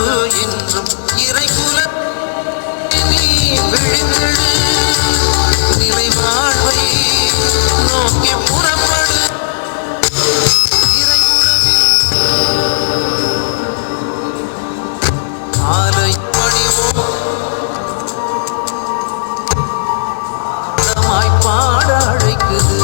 உறவு என்றும் இறைகுல விழுந்தெழு நிலை வாழ்வை நோக்கி புறப்படு இறைகுறவில் ஆலை பணிவோம் பாட அழைக்குது.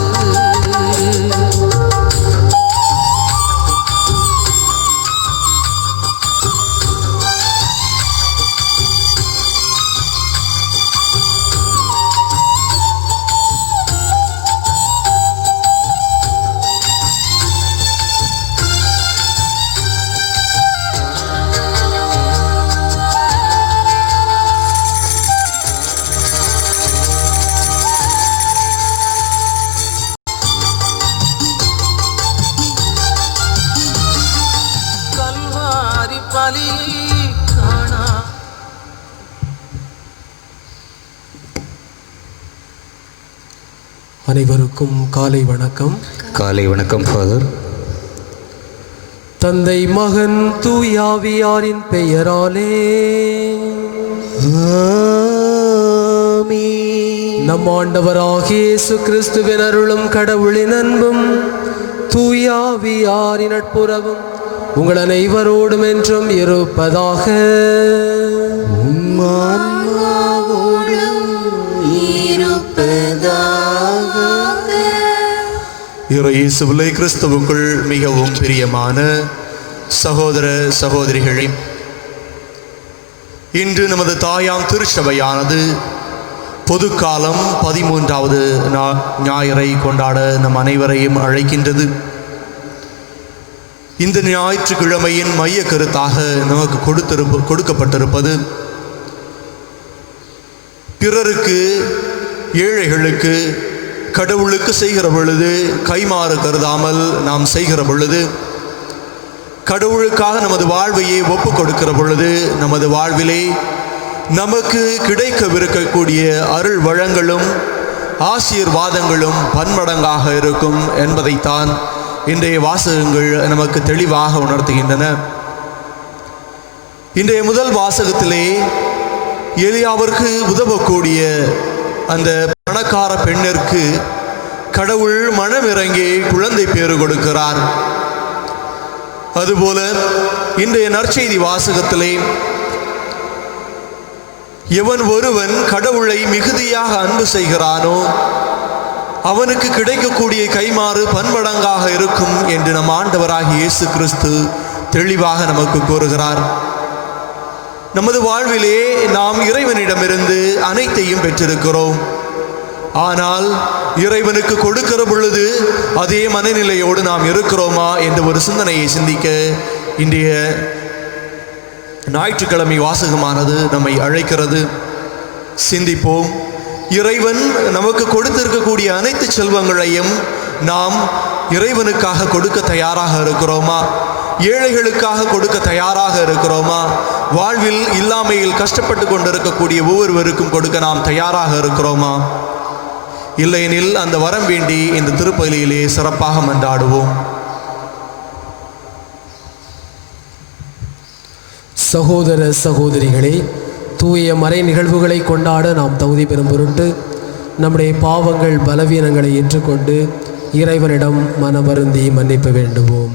அனைவருக்கும் காலை வணக்கம். காலை வணக்கம் ஃபாதர். தந்தை மகன் தூயாவியாரின் பெயராலே நம் ஆண்டவராகிய இயேசு கிறிஸ்துவின் அருளும் கடவுளின் அன்பும் தூயாவியாரின் நட்புறவும் உங்கள் அனைவரோடும் என்றும் இருப்பதாக. இயேசுவிலே கிறிஸ்துவுக்குள் மிகவும் பிரியமான சகோதர சகோதரிகளே, இன்று நமது தாயாம் திருச்சபையானது பொதுக்காலம் 13வது ஞாயிறை கொண்டாட நம் அனைவரையும் அழைக்கின்றது. இந்த ஞாயிற்றுக்கிழமையின் மைய கருத்தாக நமக்கு கொடுக்கப்பட்டிருப்பது பிறருக்கு, ஏழைகளுக்கு, கடவுளுக்கு செய்கிற பொழுது கைமாறு கருதாமல் நாம் செய்கிற பொழுது, கடவுளுக்காக நமது வாழ்வையை ஒப்பு கொடுக்கிற பொழுது, நமது வாழ்விலே நமக்கு கிடைக்கவிருக்கக்கூடிய அருள் வளங்களும் ஆசீர்வாதங்களும் பன்மடங்காக இருக்கும் என்பதைத்தான் இன்றைய வாசகங்கள் நமக்கு தெளிவாக உணர்த்துகின்றன. இன்றைய முதல் வாசகத்திலே எலியாவிற்கு உதவக்கூடிய அந்த பணக்கார பெண்ணிற்கு கடவுள் மனமிறங்கி குழந்தை பேறு கொடுக்கிறார். அதுபோல இன்றைய நற்செய்தி வாசகத்திலே எவன் ஒருவன் கடவுளை மிகுதியாக அன்பு செய்கிறானோ அவனுக்கு கிடைக்கக்கூடிய கைமாறு பன்மடங்காக இருக்கும் என்று நம் ஆண்டவராகிய இயேசு கிறிஸ்து தெளிவாக நமக்கு கூறுகிறார். நமது வாழ்விலே நாம் இறைவனிடமிருந்து அனைத்தையும் பெற்றிருக்கிறோம். ஆனால் இறைவனுக்கு கொடுக்கிற பொழுது அதே மனநிலையோடு நாம் இருக்கிறோமா என்ற ஒரு சிந்தனையை சிந்திக்க இன்றைய ஞாயிற்றுக்கிழமை வாசகமானது நம்மை அழைக்கிறது. சிந்திப்போம். இறைவன் நமக்கு கொடுத்திருக்கக்கூடிய அனைத்து செல்வங்களையும் நாம் இறைவனுக்காக கொடுக்க தயாராக இருக்கிறோமா? ஏழைகளுக்காக கொடுக்க தயாராக இருக்கிறோமா? வாழ்வில் இல்லாமையில் கஷ்டப்பட்டு கொண்டிருக்கக்கூடிய ஒவ்வொருவருக்கும் கொடுக்க நாம் தயாராக இருக்கிறோமா? இல்லையெனில் அந்த வரம் வேண்டி இந்த திருப்பலியிலே சிறப்பாக மன்றாடுவோம். சகோதர சகோதரிகளே, தூய மறை நிகழ்வுகளை கொண்டாட நாம் தகுதி பெறும் பொருட்டு நம்முடைய பாவங்கள் பலவீனங்களை ஏற்றுக்கொண்டு இறைவனிடம் மனமருந்தி மன்னிப்பு வேண்டுவோம்.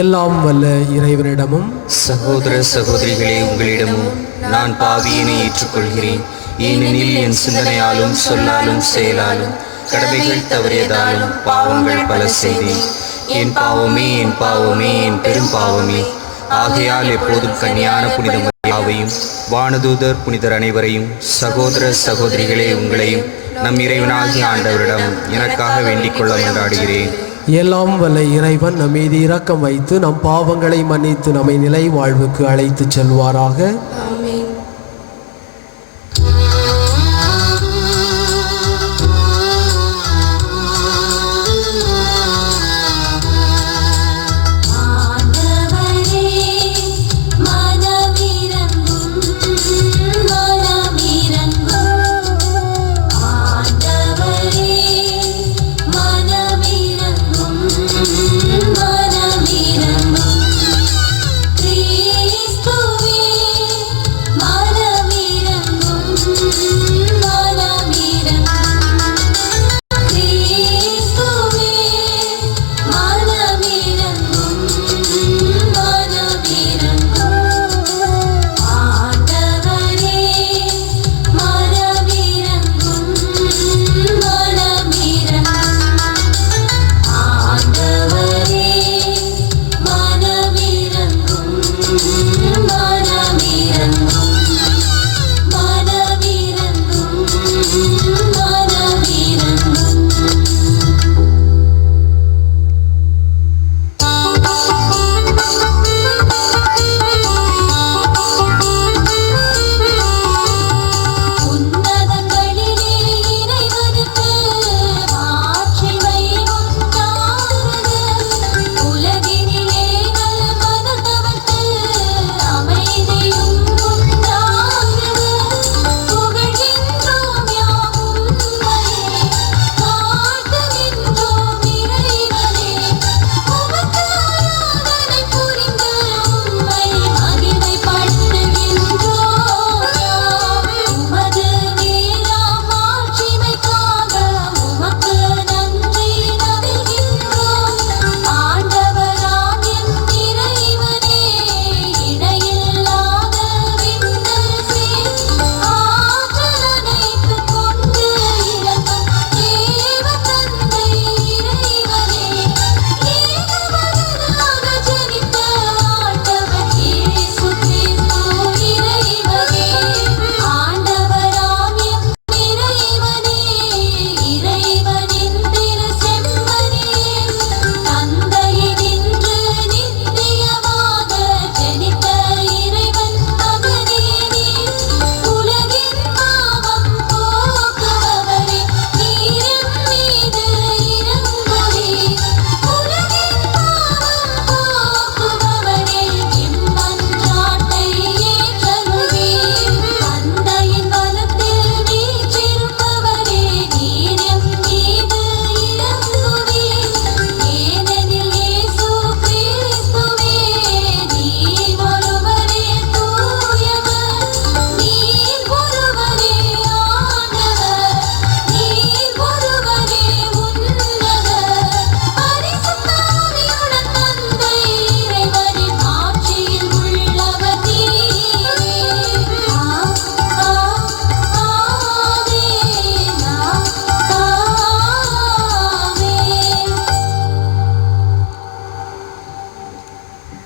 எல்லாம் வல்ல இறைவனிடமும் சகோதர சகோதரிகளே, உங்களிடமும் நான் பாவியினை ஏற்றுக்கொள்கிறேன். ஏனெனில் என் சிந்தனையாலும் சொல்லாலும் செயலாலும் கடமைகள் தவறியதாலும் பாவங்கள் பல செய்தேன். என் பாவமே, என் பாவமே, என் பெரும் பாவமே. ஆகையால் எப்போதும் கன்னியான புனித மரியாவையும் வானதூதர் புனிதர் அனைவரையும், சகோதர சகோதரிகளே உங்களையும் நம் இறைவனாகிய ஆண்டவரிடம் எனக்காக வேண்டிக் கொள்ள மன்றாடுகிறேன். எல்லாம் வல்ல இறைவன் நம் மீது இரக்கம் வைத்து நம் பாவங்களை மன்னித்து நம்மை நிலை வாழ்வுக்கு அழைத்து செல்வாராக.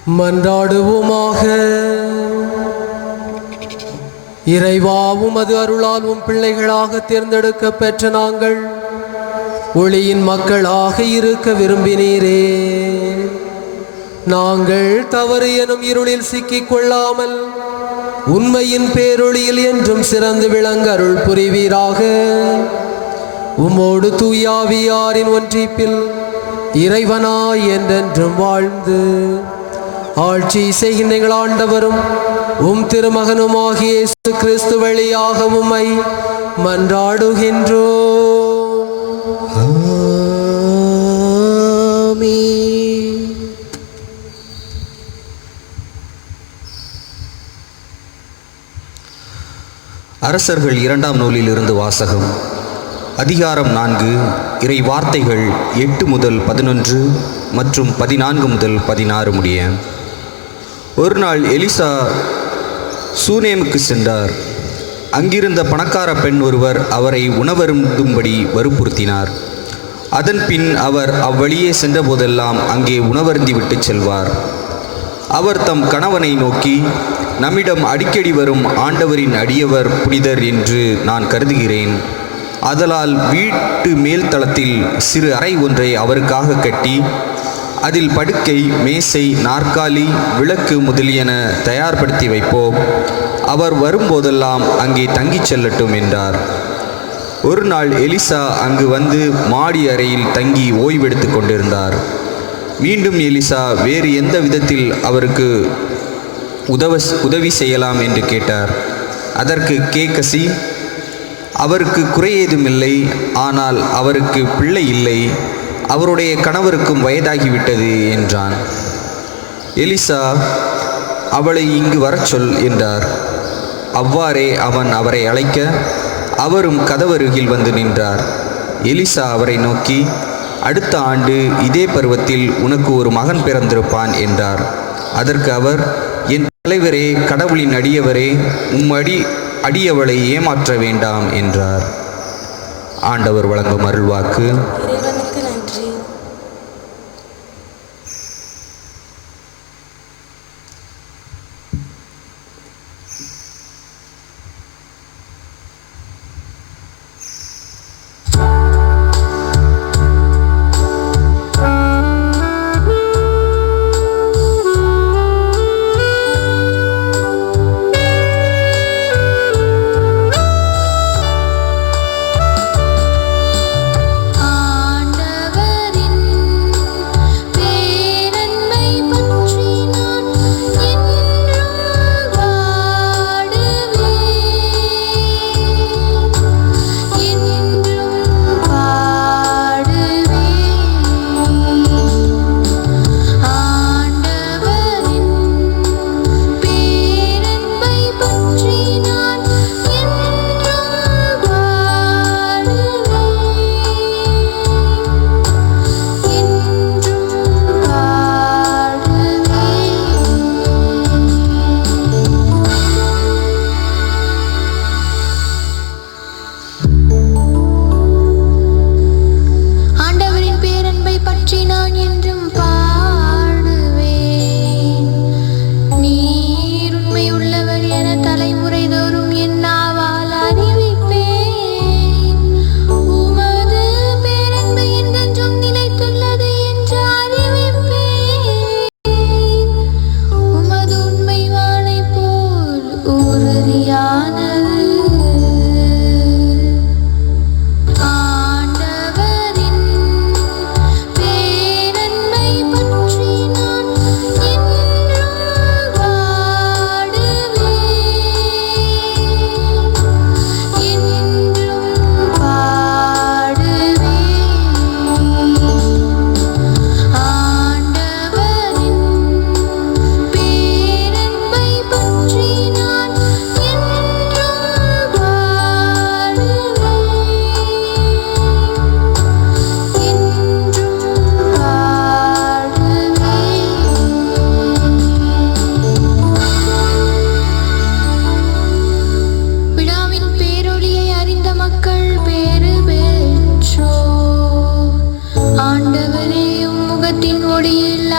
மன்றாடுவோமாக. இறைவா, உமது அருளால் உம் பிள்ளைகளாக தேர்ந்தெடுக்க பெற்ற நாங்கள் ஒளியின் மக்களாக இருக்க விரும்பினீரே. நாங்கள் தவறு எனும் இருளில் சிக்கிக் கொள்ளாமல் உண்மையின் பேரொளியில் என்றும் சிறந்து விளங்க அருள் புரிவீராக. உம்மோடு தூயாவியாரின் ஒன்றிப்பில் இறைவனாய் என்றென்றும் வாழ்ந்து ஆட்சி செய்கின்ற ஆண்டவரும் உம் திருமகனுமாகிய இயேசு கிறிஸ்து வழியாக உம்மை மன்றாடுகின்றோ. அரசர்கள் 2ஆம் நூலிலிருந்து வாசகம். அதிகாரம் 4. இறை வார்த்தைகள் 8 முதல் 11 மற்றும் 14 முதல் 16 முடிய. ஒரு நாள் எலிசா சூனேமுக்கு சென்றார். அங்கிருந்த பணக்கார பெண் ஒருவர் அவரை உணவருந்தும்படி வற்புறுத்தினார். அதன் பின் அவர் அவ்வழியே சென்றபோதெல்லாம் அங்கே உணவருந்திவிட்டு செல்வார். அவர் தம் கணவனை நோக்கி, நம்மிடம் அடிக்கடி வரும் ஆண்டவரின் அடியவர் புனிதர் என்று நான் கருதுகிறேன். ஆதலால் வீட்டு மேல்தளத்தில் சிறு அறை ஒன்றை அவருக்காக கட்டி அதில் படுக்கை, மேசை, நாற்காலி, விளக்கு முதலியன தயார்படுத்தி வைப்போம். அவர் வரும்போதெல்லாம் அங்கே தங்கிச் செல்லட்டும் என்றார். ஒரு நாள் எலிசா அங்கு வந்து மாடி அறையில் தங்கி ஓய்வெடுத்து கொண்டிருந்தார். மீண்டும் எலிசா வேறு எந்த விதத்தில் அவருக்கு உதவி செய்யலாம் என்று கேட்டார். அதற்கு கேகசி, அவருக்கு குறையேதுமில்லை, ஆனால் அவருக்கு பிள்ளை இல்லை, அவருடைய கணவருக்கும் வயதாகிவிட்டது என்றான். எலிசா, அவளை இங்கு வரச் சொல் என்றார். அவ்வாறே அவன் அவரை அழைக்க அவரும் கதவருகில் வந்து நின்றார். எலிசா அவரை நோக்கி, அடுத்த ஆண்டு இதே பருவத்தில் உனக்கு ஒரு மகன் பிறந்திருப்பான் என்றார். அதற்கு அவர், என் தலைவரே, கடவுளின் அடியவரே, அடியவளை ஏமாற்ற வேண்டாம் என்றார். ஆண்டவர் வழங்கும் அருள்வாக்கு. இறைவனுக்கு நன்றி.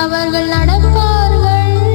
அவர்கள் நடப்பார்கள்.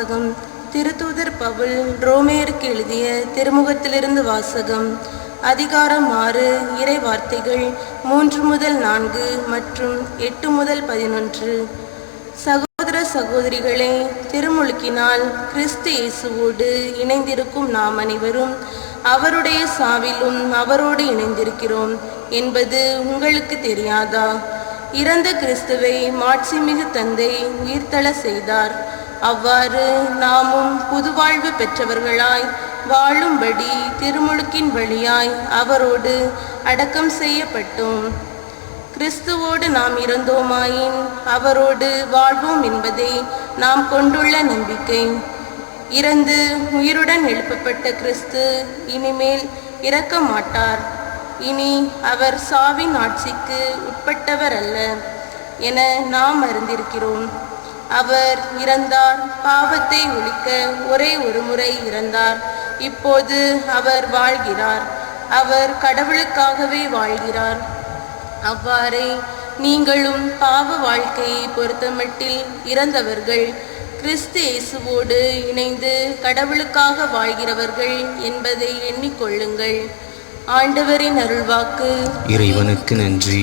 வாசகம். திருத்தூதர் பவுல் ரோமேயருக்கு எழுதிய திருமுகத்திலிருந்து வாசகம். அதிகாரம் 6, இறை வார்த்தைகள் 3 முதல் 4 மற்றும் 8 முதல் 11. சகோதர சகோதரிகளே, திருமுழுக்கினால் கிறிஸ்து இயேசுவோடு இணைந்திருக்கும் நாம் அனைவரும் அவருடைய சாவிலும் அவரோடு இணைந்திருக்கிறோம் என்பது உங்களுக்கு தெரியாதா? இறந்த கிறிஸ்துவை மாட்சிமிகு தந்தை உயிர்த்தெழ செய்தார். அவ்வாறு நாமும் புதுவாழ்வு பெற்றவர்களாய் வாழும்படி திருமுழுக்கின் வழியாய் அவரோடு அடக்கம் செய்யப்பட்டோம். கிறிஸ்துவோடு நாம் இறந்தோமாயின் அவரோடு வாழ்வோம் என்பதே நாம் கொண்டுள்ள நம்பிக்கை. இறந்து உயிருடன் எழுப்பப்பட்ட கிறிஸ்து இனிமேல் இறக்க மாட்டார். இனி அவர் சாவின் ஆட்சிக்கு உட்பட்டவர் அல்ல என நாம் அறிந்திருக்கிறோம். அவர் இறந்தார், பாவத்தை ஒழிக்க ஒரே ஒரு முறை இறந்தார். இப்போது அவர் வாழ்கிறார். அவர் கடவுளுக்காகவே வாழ்கிறார். அவ்வாறே நீங்களும் பாவ வாழ்க்கையை பொறுத்தமட்டில் இறந்தவர்கள் கிறிஸ்து இயேசுவோடு இணைந்து கடவுளுக்காக வாழ்கிறவர்கள் என்பதை எண்ணிக்கொள்ளுங்கள். ஆண்டவரின் அருள்வாக்கு. இறைவனுக்கு நன்றி.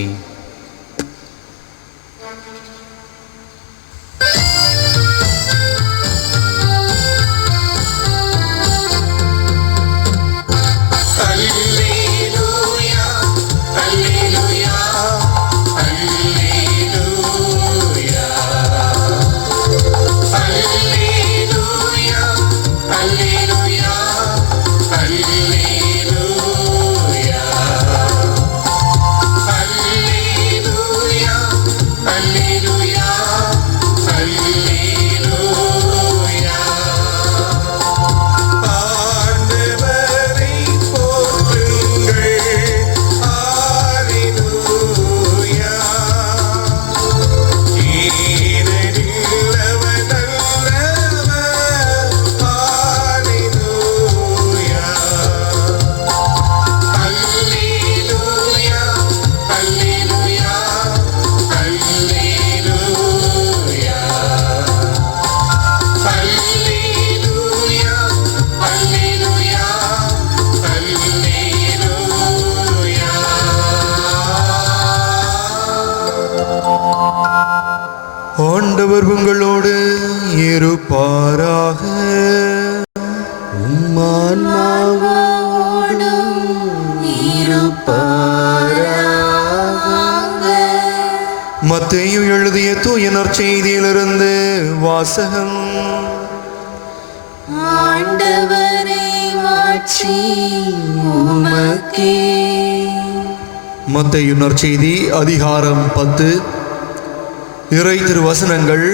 ஆண்டவர் உங்களோடு இருப்பாராக. மத்தேயு எழுதிய தூய நற்செய்தியிலிருந்து வாசகம். ஆண்டவரே, மாட்சி உமக்கே. மத்தேயு நற்செய்தி அதிகாரம் 10, இறை திருவசனங்கள்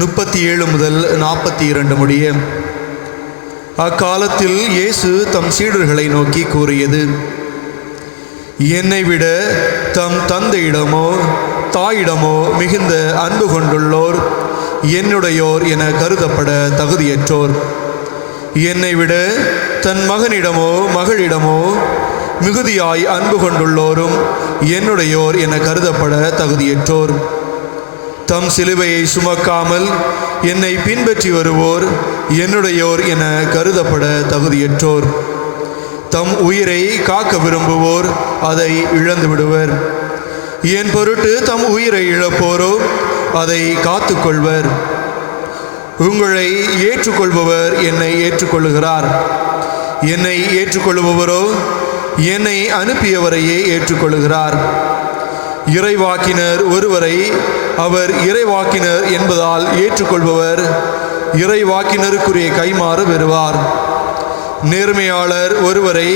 37 முதல் 42 முடிய. அக்காலத்தில் இயேசு தம் சீடர்களை நோக்கி கூறியது: என்னை விட தம் தந்தையிடமோ தாயிடமோ மிகுந்த அன்பு கொண்டுள்ளோர் என்னுடையோர் என கருதப்பட தகுதியற்றோர். என்னை விட தன் மகனிடமோ மகளிடமோ மிகுதியாய் அன்பு கொண்டுள்ளோரும் என்னுடையோர் என கருதப்பட தகுதியற்றோர். தம் சிலுவையை சுமக்காமல் என்னை பின்பற்றி வருவோர் என்னுடையோர் என கருதப்பட தகுதியற்றோர். தம் உயிரை காக்க விரும்புவோர் அதை இழந்து விடுவர். என் பொருட்டு தம் உயிரை இழப்போரோ அதை காத்து கொள்வர். உங்களை ஏற்றுக்கொள்பவர் என்னை ஏற்றுக்கொள்ளுகிறார். என்னை ஏற்றுக்கொள்பவரோ என்னை அனுப்பியவரையே ஏற்றுக்கொள்ளுகிறார். இறைவாக்கினர் ஒருவரை அவர் இறைவாக்கினர் என்பதால் ஏற்றுக்கொள்பவர் இறைவாக்கினருக்குரிய கைமாறு பெறுவார். நேர்மையாளர் ஒருவரை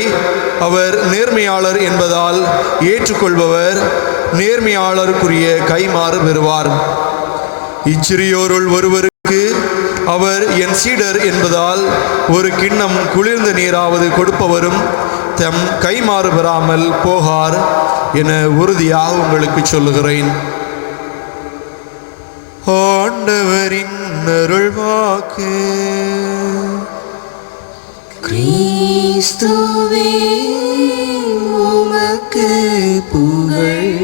அவர் நேர்மையாளர் என்பதால் ஏற்றுக்கொள்பவர் நேர்மையாளருக்குரிய கைமாறு பெறுவார். இச்சிறியோருள் ஒருவருக்கு அவர் என் சீடர் என்பதால் ஒரு கிண்ணம் குளிர்ந்த நீராவது கொடுப்பவரும் தம் கைமாறு பெறாமல் போகார் என உறுதியாக உங்களுக்கு சொல்லுகிறேன். ஆண்டவரின் அருள்வாக்கு. கிறிஸ்துவே, உமக்கு புகழ்.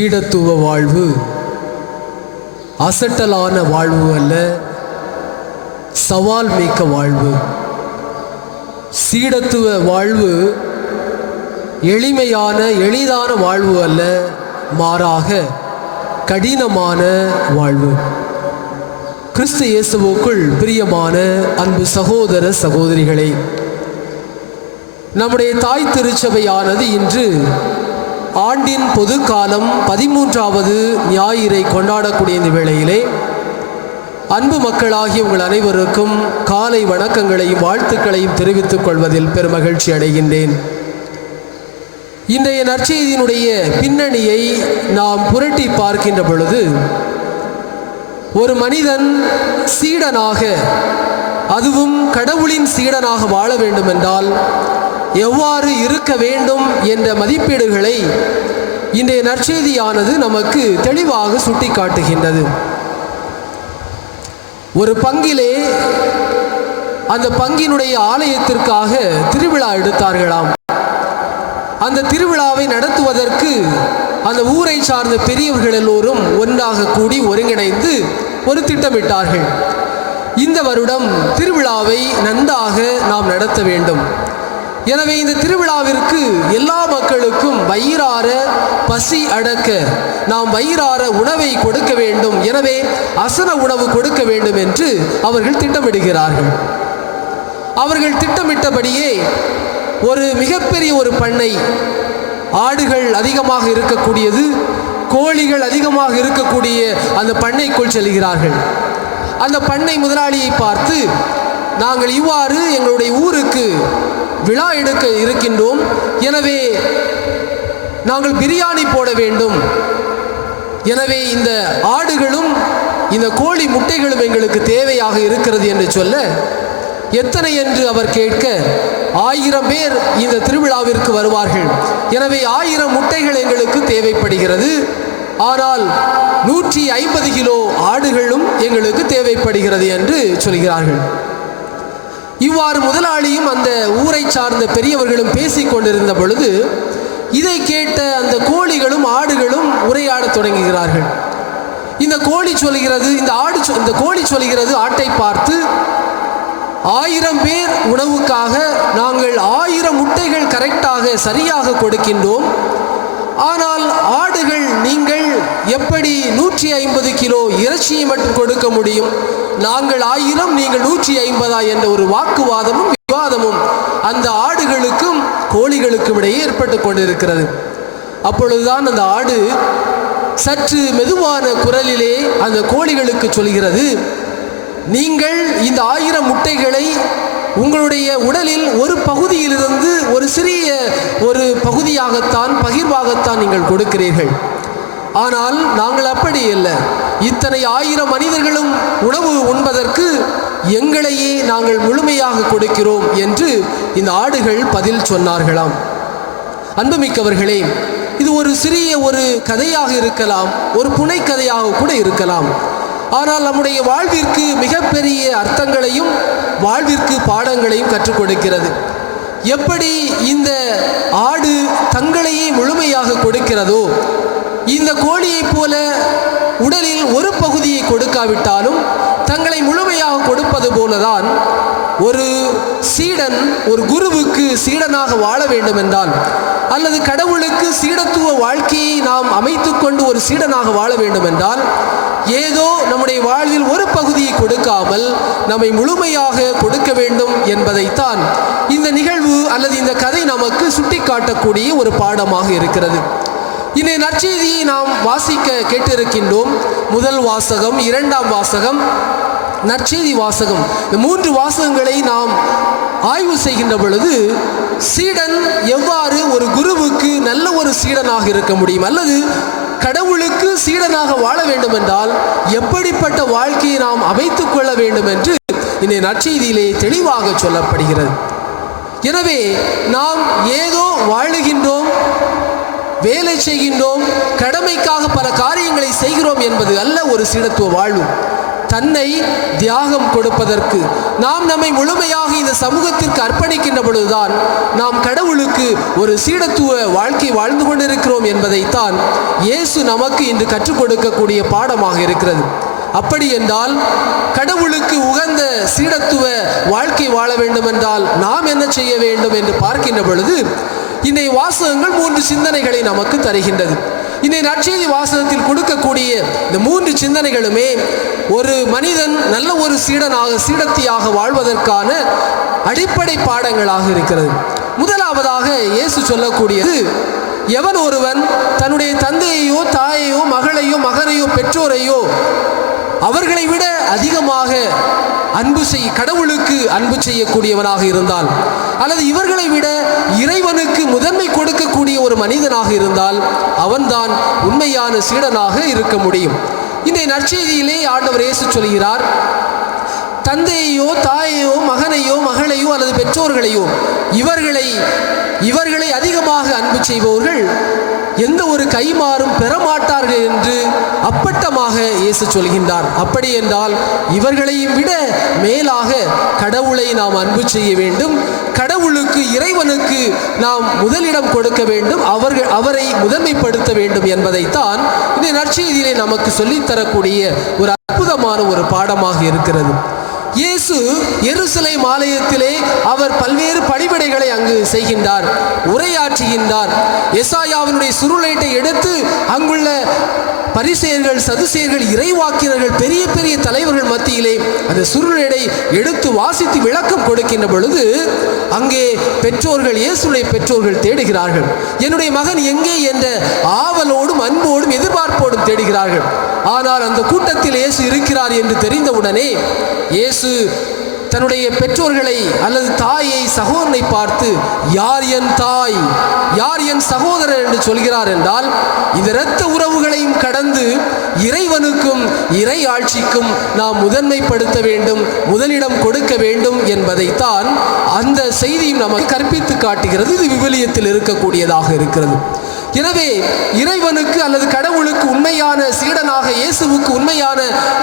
சீடத்துவ வாழ்வு அசட்டலான வாழ்வு அல்ல, சவால் மிக்க வாழ்வு. சீடத்துவ வாழ்வு எளிதான வாழ்வு அல்ல, மாறாக கடினமான வாழ்வு. கிறிஸ்து இயேசுவுக்குள் பிரியமான அன்பு சகோதர சகோதரிகளே, நம்முடைய தாய் திருச்சபையானது இன்று ஆண்டின் பொது காலம் 13வது ஞாயிறை கொண்டாடக்கூடிய இந்த வேளையிலே அன்பு மக்களாகிய உங்கள் அனைவருக்கும் காலை வணக்கங்களையும் வாழ்த்துக்களையும் தெரிவித்துக் கொள்வதில் பெருமகிழ்ச்சி அடைகின்றேன். இன்றைய நற்செய்தியினுடைய பின்னணியை நாம் புரட்டி பார்க்கின்ற பொழுது, ஒரு மனிதன் சீடனாக, அதுவும் கடவுளின் சீடனாக வாழ வேண்டும் என்றால் எவ்வாறு இருக்க வேண்டும் என்ற மதிப்பீடுகளை இன்றைய நற்செய்தியானது நமக்கு தெளிவாக சுட்டிக்காட்டுகின்றது. ஒரு பங்கிலே அந்த பங்கினுடைய ஆலயத்திற்காக திருவிழா எடுத்தார்களாம். அந்த திருவிழாவை நடத்துவதற்கு அந்த ஊரை சார்ந்த பெரியவர்கள் எல்லோரும் ஒன்றாக கூடி ஒருங்கிணைந்து ஒரு திட்டமிட்டார்கள். இந்த வருடம் திருவிழாவை நன்றாக நாம் நடத்த வேண்டும். எனவே இந்த திருவிழாவிற்கு எல்லா மக்களுக்கும் வயிறார பசி அடக்க நாம் வயிறார உணவை கொடுக்க வேண்டும். எனவே அசன உணவு கொடுக்க வேண்டும் என்று அவர்கள் திட்டமிடுகிறார்கள். அவர்கள் திட்டமிட்டபடியே ஒரு மிகப்பெரிய ஒரு பண்ணை, ஆடுகள் அதிகமாக இருக்கக்கூடியது, கோழிகள் அதிகமாக இருக்கக்கூடிய அந்த பண்ணைக்குள் செல்கிறார்கள். அந்த பண்ணை முதலாளியை பார்த்து, நாங்கள் இவ்வாறு எங்களுடைய ஊருக்கு விழா எடுக்க இருக்கின்றோம், எனவே நாங்கள் பிரியாணி போட வேண்டும், எனவே இந்த ஆடுகளும் இந்த கோழி முட்டைகளும் எங்களுக்கு தேவையாக இருக்கிறது என்று சொல்ல, எத்தனை என்று அவர் கேட்க, 1000 பேர் இந்த திருவிழாவிற்கு வருவார்கள், எனவே 1000 முட்டைகள் எங்களுக்கு தேவைப்படுகிறது, ஆனால் 150 கிலோ ஆடுகளும் எங்களுக்கு தேவைப்படுகிறது என்று சொல்கிறார்கள். இவ்வாறு முதலாளியும் அந்த ஊரை சார்ந்த பெரியவர்களும் பேசிக் கொண்டிருந்த பொழுது இதை கேட்ட அந்த கோழிகளும் ஆடுகளும் உரையாடத் தொடங்குகிறார்கள். இந்த கோழி சொல்கிறது ஆட்டை பார்த்து, 1000 பேர் உணவுக்காக நாங்கள் 1000 முட்டைகள் கரெக்டாக சரியாக கொடுக்கின்றோம், ஆனால் ஆடுகள் நீங்கள் எப்படி 150 கிலோ இறைச்சியை மட்டும் கொடுக்க முடியும், நாங்கள் 1000 நீங்கள் 150 என்ற ஒரு வாக்குவாதமும் விவாதமும் அந்த ஆடுகளுக்கும் கோழிகளுக்கும் இடையே ஏற்பட்டு கொண்டிருக்கிறது. அப்பொழுதுதான் அந்த ஆடு சற்று மெதுவான குரலிலே அந்த கோழிகளுக்கு சொல்கிறது, நீங்கள் இந்த 1000 முட்டைகளை உங்களுடைய உடலில் ஒரு பகுதியிலிருந்து ஒரு சிறிய ஒரு பகுதியாகத்தான், பகிர்வாகத்தான் நீங்கள் கொடுக்கிறீர்கள், ஆனால் நாங்கள் அப்படி இல்லை, இத்தனை 1000 மனிதர்களும் உணவு உண்பதற்கு எங்களையே நாங்கள் முழுமையாக கொடுக்கிறோம் என்று இந்த ஆடுகள் பதில் சொன்னார்களாம். அன்புமிக்கவர்களே, இது ஒரு சிறிய ஒரு கதையாக இருக்கலாம், ஒரு புனைக்கதையாக கூட இருக்கலாம், ஆனால் நம்முடைய வாழ்விற்கு மிகப்பெரிய அர்த்தங்களையும் வாழ்விற்கு பாடங்களையும் கற்றுக் கொடுக்கிறது. எப்படி இந்த ஆடு தங்களையே முழுமையாக கொடுக்கிறதோ, இந்த கோழியைப் போல உடலில் ஒரு பகுதியை கொடுக்காவிட்டாலும் தங்களை முழுமையாக கொடுப்பது போலதான் ஒரு சீடன் ஒரு குருவுக்கு சீடனாக வாழ வேண்டும் என்றால், அல்லது கடவுளுக்கு சீடத்துவ வாழ்க்கையை நாம் அமைத்துக்கொண்டு ஒரு சீடனாக வாழ வேண்டும் என்றால், ஏதோ நம்முடைய வாழ்வில் ஒரு பகுதியை கொடுக்காமல் நம்மை முழுமையாக கொடுக்க வேண்டும் என்பதைத்தான் இந்த நிகழ்வு அல்லது இந்த கதை நமக்கு சுட்டிக்காட்டக்கூடிய ஒரு பாடமாக இருக்கிறது. இன்றைய நற்செய்தியை நாம் வாசிக்க கேட்டிருக்கின்றோம். முதல் வாசகம், 2ஆம் வாசகம், நற்செய்தி வாசகம், இந்த 3 வாசகங்களை நாம் ஆய்வு செய்கின்ற பொழுது சீடன் எவ்வாறு ஒரு குருவுக்கு நல்ல ஒரு சீடனாக இருக்க முடியும், அல்லது கடவுளுக்கு சீடனாக வாழ வேண்டும் என்றால் எப்படிப்பட்ட வாழ்க்கையை நாம் அமைத்துக் கொள்ள வேண்டும் என்று இந்த நற்செய்தியிலே தெளிவாக சொல்லப்படுகிறது. எனவே நாம் ஏதோ வாழுகின்றோம், வேலை செய்கின்றோம், கடமைக்காக பல காரியங்களை செய்கிறோம் என்பது அல்ல ஒரு சீடத்துவ வாழ்வு. தன்னை தியாகம் கொடுப்பதற்கு, நாம் நம்மை முழுமையாக இந்த சமூகத்திற்கு அர்ப்பணிக்கின்ற பொழுதுதான் நாம் கடவுளுக்கு ஒரு சீடத்துவ வாழ்க்கை வாழ்ந்து கொண்டிருக்கிறோம் என்பதைத்தான் இயேசு நமக்கு இன்று கற்றுக் கொடுக்கக்கூடிய பாடமாக இருக்கிறது. அப்படி என்றால் கடவுளுக்கு உகந்த சீடத்துவ வாழ்க்கை வாழ வேண்டும் என்றால் நாம் என்ன செய்ய வேண்டும் என்று பார்க்கின்ற பொழுது இன்றைய வாசகங்கள் 3 சிந்தனைகளை நமக்கு தருகின்றது. இன்றைய நற்செய்தி வாசகத்தில் கொடுக்கக்கூடிய இந்த 3 சிந்தனைகளுமே ஒரு மனிதன் நல்ல ஒரு சீடத்தியாக வாழ்வதற்கான அடிப்படை பாடங்களாக இருக்கிறது. முதலாவதாக இயேசு சொல்லக்கூடியது, எவன் ஒருவன் தன்னுடைய தந்தையையோ தாயையோ மகளையோ மகனையோ பெற்றோரையோ அவர்களை விட அதிகமாக கடவுளுக்கு அன்பு செய்யக்கூடியவனாக இருந்தால், அல்லது இவர்களை விட இறைவனுக்கு முதன்மை கொடுக்கக்கூடிய ஒரு மனிதனாக இருந்தால் அவன்தான் உண்மையான சீடனாக இருக்க முடியும். இந்த நற்செய்தியிலே ஆண்டவர் இயேசு சொல்கிறார், தந்தையோ தாயையோ மகனையோ மகளையோ அல்லது பெற்றோர்களையோ இவர்களை அதிகமாக அன்பு செய்பவர்கள் எந்த ஒரு கைமாறும் பெறமாட்டார்கள் என்று அப்பட்டமாக இயேசு சொல்கின்றார். அப்படி என்றால் இவர்களையும் விட மேலாக கடவுளை நாம் அன்பு செய்ய வேண்டும், கடவுளுக்கு இறைவனுக்கு நாம் முதலிடம் கொடுக்க வேண்டும், அவரை முதன்மைப்படுத்த வேண்டும் என்பதைத்தான் இந்த நற்செய்தியிலே நமக்கு சொல்லித்தரக்கூடிய ஒரு அற்புதமான ஒரு பாடமாக இருக்கிறது. இயேசு எருசலேம் ஆலயத்திலே அவர் பல்வேறு பணிவிடைகளை அங்கு செய்கின்றார், உரையாற்றுகின்றார். எசாயாவினுடைய சுருளேட்டை எடுத்து அங்குள்ள பரிசேயர்கள், சதுசேயர்கள், இறைவாக்கினர்கள், பெரிய பெரிய தலைவர்கள் மத்தியிலே அந்த சுருளேடை எடுத்து வாசித்து விளக்கம் கொடுக்கின்ற பொழுது அங்கே பெற்றோர்கள், இயேசுடைய பெற்றோர்கள் தேடுகிறார்கள். என்னுடைய மகன் எங்கே என்ற ஆவலோடும் அன்போடும் எதிர்பார்ப்போடும் தேடுகிறார்கள். ஆனால் அந்த கூட்டத்தில் இயேசு இருக்கிறார் என்று தெரிந்தவுடனே இயேசு தன்னுடைய பெற்றோர்களை அல்லது தாயை, சகோதரனை பார்த்து, யார் என் தாய், யார் என் சகோதரர் என்று சொல்கிறார் என்றால் இந்த இரத்த உறவுகளையும் கடந்து இறைவனுக்கும் இறை ஆட்சிக்கும் நாம் முதன்மைப்படுத்த வேண்டும், முதலிடம் கொடுக்க வேண்டும் என்பதைத்தான் அந்த செய்தியும் நமக்கு கற்பித்து காட்டுகிறது. இது விவிலியத்தில் இருக்கக்கூடியதாக இருக்கிறது. எனவே இறைவனுக்கு அல்லது கடவுளுக்கு உண்மையான சீடனாக, இயேசுவுக்கு உண்மையான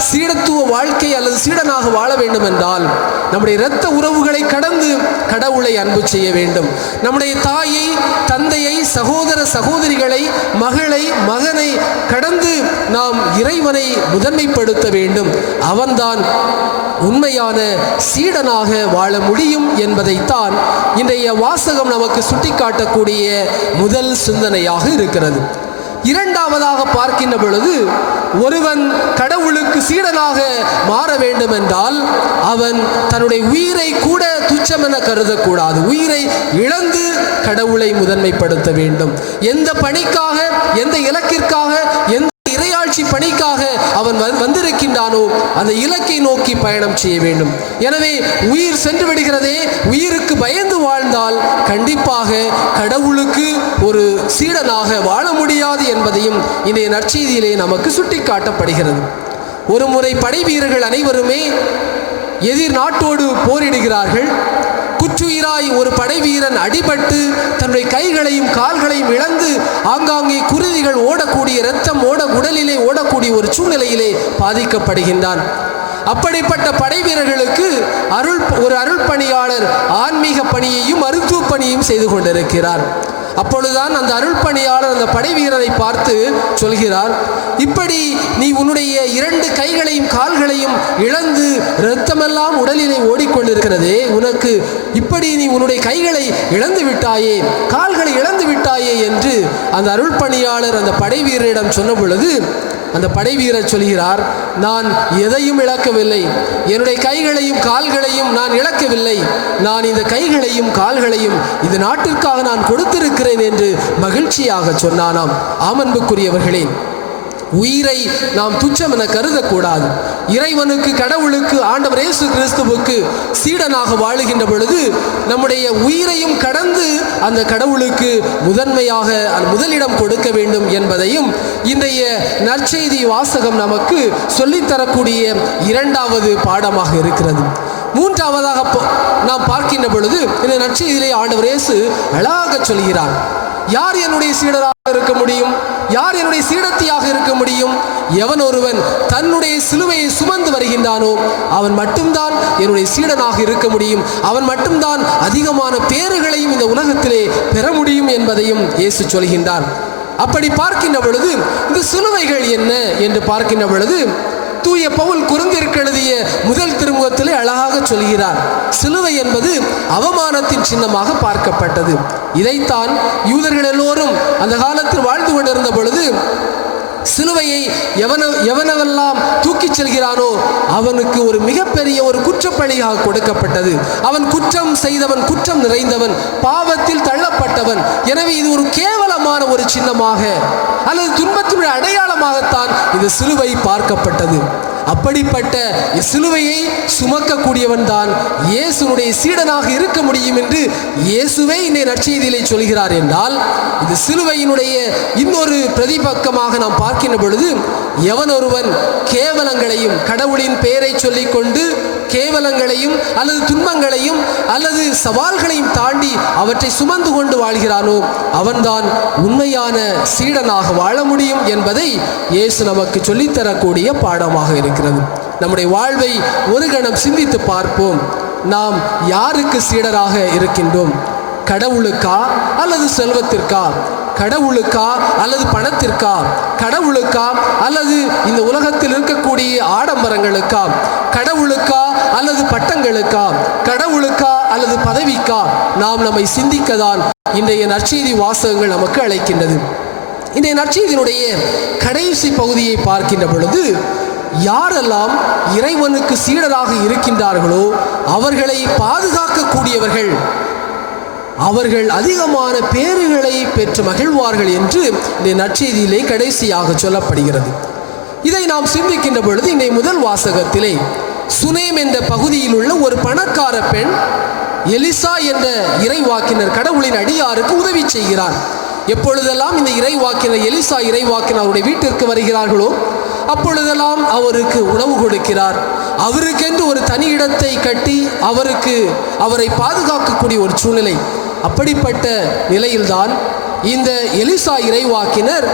சீடத்துவ வாழ்க்கை அல்லது சீடனாக வாழ வேண்டும் என்றால் நம்முடைய இரத்த உறவுகளை கடந்து கடவுளை அன்பு செய்ய வேண்டும். நம்முடைய தாயை, தந்தையை, சகோதர சகோதரிகளை, மகளை, மகனை கடந்து நாம் இறைவனை முதன்மைப்படுத்த வேண்டும். அவன்தான் உண்மையான சீடனாக வாழ முடியும் என்பதைத்தான் இன்றைய வாசகம் நமக்கு சுட்டிக்காட்டக்கூடிய முதல் சிந்தனையாக இருக்கிறது. இரண்டாவதாக பார்க்கின்ற பொழுது, ஒருவன் கடவுளுக்கு சீடனாக மாற வேண்டும் என்றால் அவன் தன்னுடைய உயிரை கூட துச்சமென கருதக்கூடாது. உயிரை இழந்து கடவுளை முதன்மைப்படுத்த வேண்டும். எந்த பணிக்காக, எந்த இலக்கிற்காக, எந்த இறையாட்சி பணிக்காக அவன் வந்திருக்கின்றானோ அந்த இலக்கை நோக்கி பயணம் செய்ய வேண்டும். எனவே உயிர் சென்று விடுகிறதே, உயிருக்கு பயந்து வாழ்ந்தால் கண்டிப்பாக கடவுளுக்கு ஒரு சீடனாக வாழ முடியாது என்பதையும் இன்றைய நற்செய்தியிலே நமக்கு சுட்டிக்காட்டப்படுகிறது. ஒரு முறை படை வீரர்கள் அனைவருமே எதிர் நாட்டோடு போரிடுகிறார்கள். குற்றுயிராய் ஒரு படை வீரன் அடிபட்டு தன்னுடைய கைகளையும் கால்களையும் இழந்து ஆங்காங்கே குருதிகள் ஓடக்கூடிய, இரத்தம் உடலிலே ஓடக்கூடிய ஒரு சூழ்நிலையிலே பாதிக்கப்படுகின்றான். அப்படிப்பட்ட படை வீரர்களுக்கு ஒரு அருள் பணியாளர் ஆன்மீக பணியையும் மருத்துவ பணியையும் செய்து கொண்டிருக்கிறார். அப்பொழுதுதான் அந்த அருள் பணியாளர் அந்த படை வீரரை பார்த்து சொல்கிறார், இப்படி நீ உன்னுடைய 2 கைகளையும் கால்களையும் இழந்து இரத்தமெல்லாம் உடலிலே ஓடிக்கொண்டிருக்கிறதே, உனக்கு இப்படி நீ உன்னுடைய கைகளை இழந்து விட்டாயே, கால்களை இழந்து விட்டாயே என்று அந்த அருள் பணியாளர் அந்த படை வீரரிடம் சொன்ன பொழுது அந்த படை வீரர் சொல்கிறார், நான் எதையும் இழக்கவில்லை, என்னுடைய கைகளையும் கால்களையும் நான் இழக்கவில்லை, நான் இந்த கைகளையும் கால்களையும் இந்த நாட்டிற்காக நான் கொடுத்திருக்கிறேன் என்று மகிழ்ச்சியாக சொன்னானாம். ஆமன்புக்குரியவர்களே, உயிரை நாம் துச்சம் என கருதக்கூடாது. இறைவனுக்கு, கடவுளுக்கு, ஆண்டவர் இயேசு கிறிஸ்துவுக்கு சீடனாக வாழுகின்ற பொழுது நம்முடைய உயிரையும் கடந்து அந்த கடவுளுக்கு முதன்மையாக முதலிடம் கொடுக்க வேண்டும் என்பதையும் இன்றைய நற்செய்தி வாசகம் நமக்கு சொல்லித்தரக்கூடிய இரண்டாவது பாடமாக இருக்கிறது. மூன்றாவதாக நாம் பார்க்கின்ற பொழுது இந்த நற்செய்தியிலே ஆண்டவர் இயேசு அழகாக சொல்கிறார், யார் என்னுடைய சீடராக இருக்க முடியும்? யார் என்னுடைய சீடத்தியாக இருக்க முடியும்? எவன் ஒருவன் தன்னுடைய சிலுவையை சுமந்து வருகின்றானோ அவன் மட்டும்தான் என்னுடைய சீடனாக இருக்க முடியும். அவன் மட்டும்தான் அதிகமான பேறுகளையும் இந்த உலகத்திலே பெற முடியும் என்பதையும் இயேசு சொல்கின்றார். அப்படி பார்க்கின்ற பொழுது இந்த சிலுவைகள் என்ன என்று பார்க்கின்ற பொழுது தூய பவுல் கொரிந்தியருக்கு எழுதிய முதல் திருமுகத்திலே அழகாக சொல்கிறார். சிலுவை என்பது அவமானத்தின் சின்னமாக பார்க்கப்பட்டது. இதைத்தான் யூதர்கள் எல்லோரும் அந்த காலத்தில் வாழ்ந்து கொண்டிருந்த பொழுது சிலுவையை எவனவெல்லாம் தூக்கிச் செல்கிறானோ அவனுக்கு ஒரு மிகப்பெரிய ஒரு குற்றப்பழியாக கொடுக்கப்பட்டது. அவன் குற்றம் செய்தவன், குற்றம் நிறைந்தவன், பாவத்தில் தள்ளப்பட்டவன். எனவே இது ஒரு கேவலமான ஒரு சின்னமாக அல்லது துன்பத்தினுடைய அடையாளமாகத்தான் இந்த சிலுவை பார்க்கப்பட்டது. அப்படிப்பட்ட சிலுவையை சுமக்கக்கூடியவன் தான் இயேசுனுடைய சீடனாக இருக்க முடியும் என்று இயேசுவே இந்த நற்செய்தியிலே சொல்கிறார் என்றால், இது சிலுவையினுடைய இன்னொரு பிரதிபக்கமாக நாம் பார்க்கின்ற பொழுது எவன் ஒருவன் கேவலங்களையும் கடவுளின் பெயரை சொல்லிக்கொண்டு கேவலங்களையும் அல்லது துன்பங்களையும் அல்லது சவால்களையும் தாண்டி அவற்றை சுமந்து கொண்டு வாழ்கிறானோ அவன்தான் உண்மையான சீடனாக வாழ முடியும் என்பதை இயேசு நமக்கு சொல்லித்தரக்கூடிய பாடமாக இருக்கிறது. நம்முடைய வாழ்வை ஒரு கணம் சிந்தித்து பார்ப்போம். நாம் யாருக்கு சீடராக இருக்கின்றோம்? கடவுளுக்கா அல்லது செல்வத்திற்கா? கடவுளுக்கா அல்லது பணத்திற்கா? கடவுளுக்கா அல்லது இந்த உலகத்தில் இருக்கக்கூடிய ஆடம்பரங்களுக்கா? கடவுளுக்கா அல்லது பட்டங்களுக்கா? கடவுளுக்கா அல்லது பதவிக்கா? நாம் நம்மை சிந்திக்கதான் இன்றைய நற்செய்தி வாசகங்கள் நமக்கு அழைக்கின்றது. இன்றைய நற்செய்தியினுடைய கடைசி பகுதியை பார்க்கின்ற பொழுது யாரெல்லாம் இறைவனுக்கு சீடராக இருக்கின்றார்களோ அவர்களை பாதுகாக்கக்கூடியவர்கள், அவர்கள் அதிகமான பேறுகளை பெற்று மகிழ்வார்கள் என்று இந்த நற்செய்தியிலே கடைசியாக சொல்லப்படுகிறது. இதை நாம் சிந்திக்கின்ற பொழுது இந்த முதல் வாசகத்திலே சுனேம் என்ற பகுதியில் உள்ள ஒரு பணக்கார பெண் எலிசா என்ற இறைவாக்கினர் கடவுளின் அடியாருக்கு உதவி செய்கிறார். எப்பொழுதெல்லாம் இந்த இறைவாக்கினர் எலிசா இறைவாக்கினர் அவருடைய வீட்டிற்கு வருகிறார்களோ அப்பொழுதெல்லாம் அவருக்கு உணவு கொடுக்கிறார். அவருக்கென்று ஒரு தனி இடத்தை கட்டி அவரை பாதுகாக்கக்கூடிய ஒரு சூழ்நிலை. அப்படிப்பட்ட நிலையில்தான் இந்த எலிசா இறைவாக்கினர்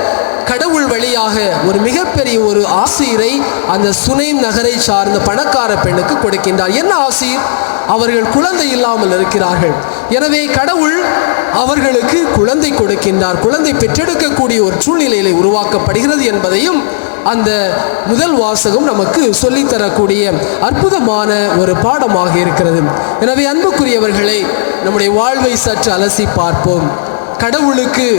கடவுள் வழியாக ஒரு மிகப்பெரிய ஒரு ஆசீரை அந்த சுனேம் நகரை சார்ந்த பணக்கார பெண்ணுக்கு கொடுக்கின்றார். என்ன ஆசீர்? அவர்கள் குழந்தை இல்லாமல் இருக்கிறார்கள். எனவே கடவுள் அவர்களுக்கு குழந்தை கொடுக்கின்றார். குழந்தை பெற்றெடுக்கக்கூடிய ஒரு சூழ்நிலையிலே உருவாக்கப்படுகிறது என்பதையும் அந்த முதல் வாசகம் நமக்கு சொல்லித்தரக்கூடிய அற்புதமான ஒரு பாடமாக இருக்கிறது. எனவே அன்புக்குரியவர்களே, நம்முடைய வாழ்வை சற்று அலசி பார்ப்போம். கடவுளுக்கு,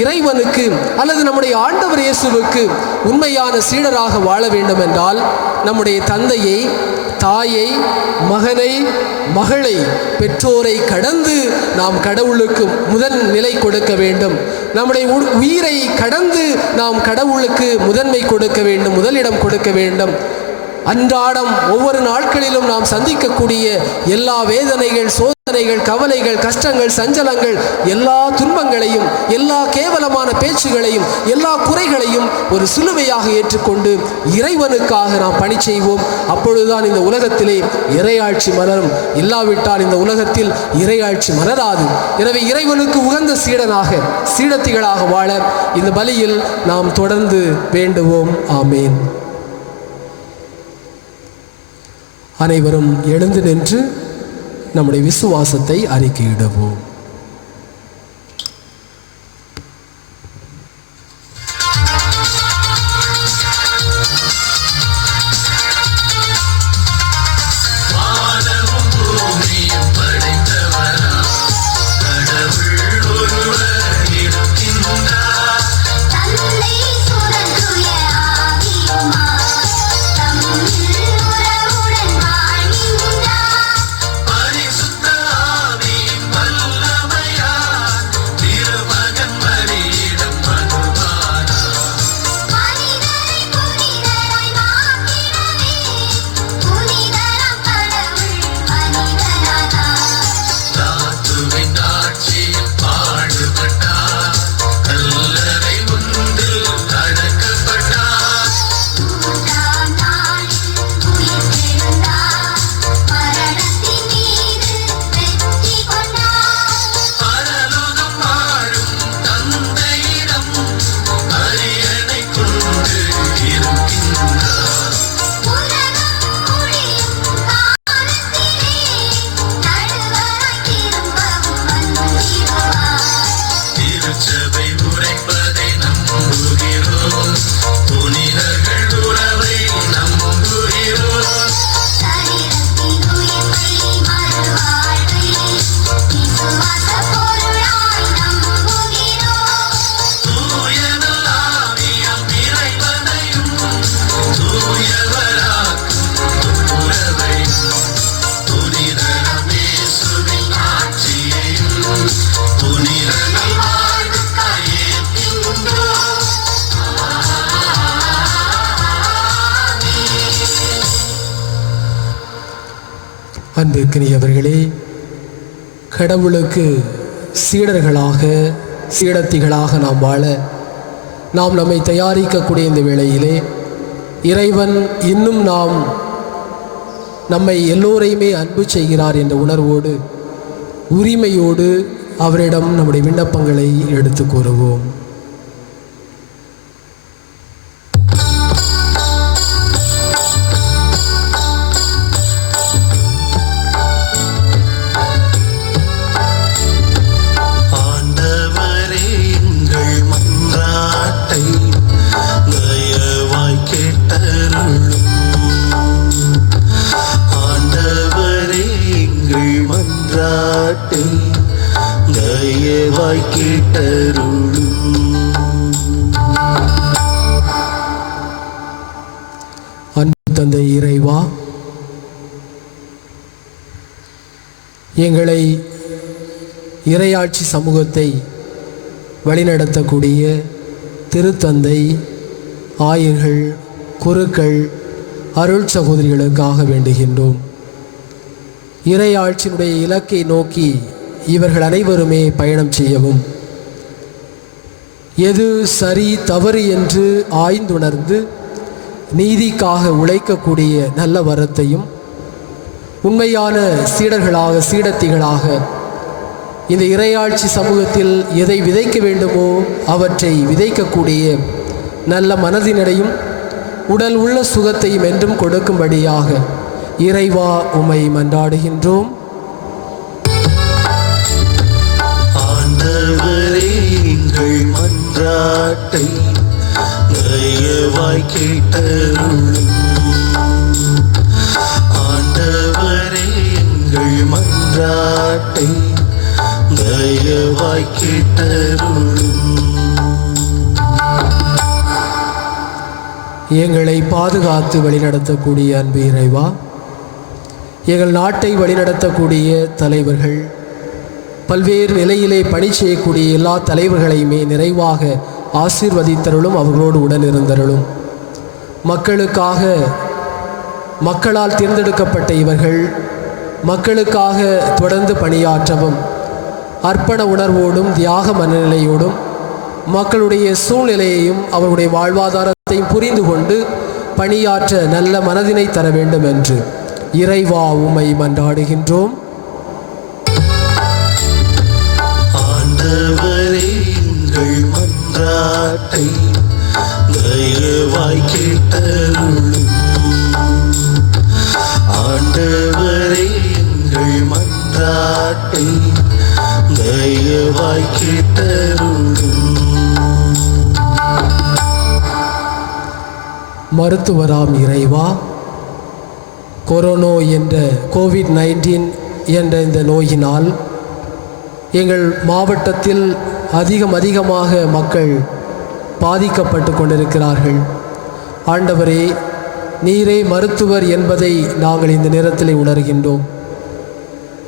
இறைவனுக்கு அல்லது நம்முடைய ஆண்டவர் இயேசுவுக்கு உண்மையான சீடராக வாழ வேண்டும் என்றால் நம்முடைய தந்தையை, தாயை, மகனை, மகளை, பெற்றோரை கடந்து நாம் கடவுளுக்கு முதன் நிலை கொடுக்க வேண்டும். நம்முடைய உயிரை கடந்து நாம் கடவுளுக்கு முதன்மை கொடுக்க வேண்டும், முதலிடம் கொடுக்க வேண்டும். அன்றாடம் ஒவ்வொரு நாட்களிலும் நாம் சந்திக்கக்கூடிய எல்லா வேதனைகள், சோதனைகள், கவலைகள், கஷ்டங்கள், சஞ்சலங்கள், எல்லா துன்பங்களையும், எல்லா கேவலமான பேச்சுகளையும், எல்லா குறைகளையும் ஒரு சிலுவையாக ஏற்றுக்கொண்டு இறைவனுக்காக நாம் பணி செய்வோம். அப்பொழுதுதான் இந்த உலகத்திலே இறையாட்சி மலரும். இல்லாவிட்டால் இந்த உலகத்தில் இறையாட்சி மலராது. எனவே இறைவனுக்கு உகந்த சீடனாக, சீடத்திகளாக வாழ இந்த பலியில் நாம் தொடர்ந்து வேண்டுவோம். ஆமேன். அனைவரும் எழுந்து நின்று நம்முடைய விசுவாசத்தை அறிக்கையிடுவோம். பரிசுத்த ஆவியின் வல்லமையால் அன்பிற்கினியவர்களே, கடவுளுக்கு சீடர்களாக சீடத்திகளாக நாம் வாழ நாம் நம்மை தயாரிக்கக்கூடிய இந்த வேளையிலே இறைவன் இன்னும் நம்மை எல்லோரையுமே அன்பு செய்கிறார் என்ற உணர்வோடு உரிமையோடு அவரிடம் நம்முடைய விண்ணப்பங்களை எடுத்து கூறுவோம். அன்பு தந்தை இறைவா, எங்களை இறையாட்சி சமூகத்தை வழிநடத்தக்கூடிய திருத்தந்தை, ஆயர்கள், குருக்கள், அருள் சகோதரிகளுக்காக வேண்டுகின்றோம். இறையாட்சியினுடைய இலக்கை நோக்கி இவர்கள் அனைவருமே பயணம் செய்யவும், எது சரி தவறு என்று ஆய்ந்துணர்ந்து நீதிக்காக உழைக்கக்கூடிய நல்ல வரத்தையும், உண்மையான சீடர்களாக சீடத்திகளாக இந்த இறையாட்சி சமூகத்தில் எதை விதைக்க வேண்டுமோ அவற்றை விதைக்கக்கூடிய நல்ல மனதினடையும் உடல் உள்ள சுகத்தையும் என்றும் கொடுக்கும்படியாக இறைவா உம்மை மன்றாடுகின்றோம். ஆண்டவரே, எங்கள் மன்றாட்டை தயவாய் கேட்டருளும். ஆண்டவரே, எங்கள் மன்றாட்டை தயவாய் கேட்டருளும். எங்களை பாதுகாத்து வழிநடத்தக்கூடிய அன்பு இறைவா, எங்கள் நாட்டை வழிநடத்தக்கூடிய தலைவர்கள், பல்வேறு நிலையிலே பணி செய்யக்கூடிய எல்லா தலைவர்களையுமே நிறைவாக ஆசீர்வதித்தருளும், அவர்களோடு உடன் இருந்தருளும். மக்களுக்காக மக்களால் தேர்ந்தெடுக்கப்பட்ட இவர்கள் மக்களுக்காக தொடர்ந்து பணியாற்றவும், அர்ப்பண உணர்வோடும் தியாக மனநிலையோடும் மக்களுடைய சூழ்நிலையையும் அவருடைய வாழ்வாதாரத்தையும் புரிந்து கொண்டு பணியாற்ற நல்ல மனதினை தர வேண்டும் என்று இறைவா உம்மை மன்றாடுகின்றோம். ஆண்டவரே, எங்கள் மன்றாட்டை தயவாய் கேட்டருளும். ஆண்டவரே, எங்கள் மன்றாட்டை தயவாய் கேட்டருளும். மருத்துவராம் இறைவா, கொரோனா என்ற கோவிட்-19 என்ற இந்த நோயினால் எங்கள் மாவட்டத்தில் அதிகமாக மக்கள் பாதிக்கப்பட்டு கொண்டிருக்கிறார்கள். ஆண்டவரே, நீரே மருத்துவர் என்பதை நாங்கள் இந்த நேரத்தில் உணர்கின்றோம்.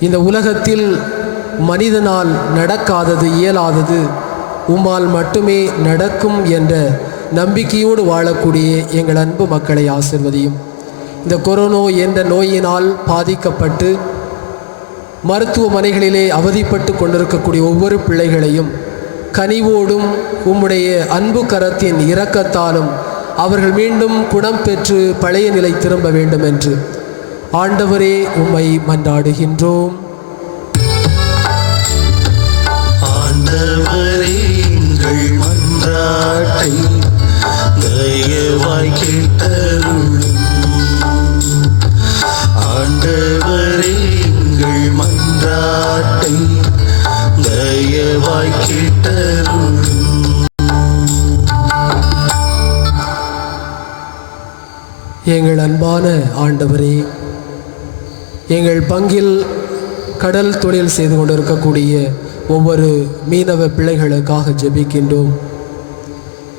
இந்த உலகத்தில் மனிதனால் நடக்காதது, இயலாதது உம்மால் மட்டுமே நடக்கும் என்ற நம்பிக்கையோடு வாழக்கூடிய எங்கள் அன்பு மக்களை ஆசிர்வதியும். இந்த கொரோனா என்ற நோயினால் பாதிக்கப்பட்டு மருத்துவமனைகளிலே அவதிப்பட்டு கொண்டிருக்கக்கூடிய ஒவ்வொரு பிள்ளைகளையும் கனிவோடும் உம்முடைய அன்பு கரத்தின் இரக்கத்தாலும் அவர்கள் மீண்டும் குணம் பெற்று பழைய நிலை திரும்ப வேண்டும் என்று ஆண்டவரே உம்மை மன்றாடுகின்றோம். ஆண்டவரே, எங்கள் மன்றாட்டை தயவாய் கேட்டருளும். ஆண்டவரே, எங்கள் மன்றாட்டை தயவாய் கேட்டருளும். எங்கள் அன்பான ஆண்டவரே, எங்கள் பங்கில் கடல் தொழில் செய்து கொண்டிருக்கக்கூடிய ஒவ்வொரு மீனவ பிள்ளைகளுக்காக ஜெபிக்கின்றோம்.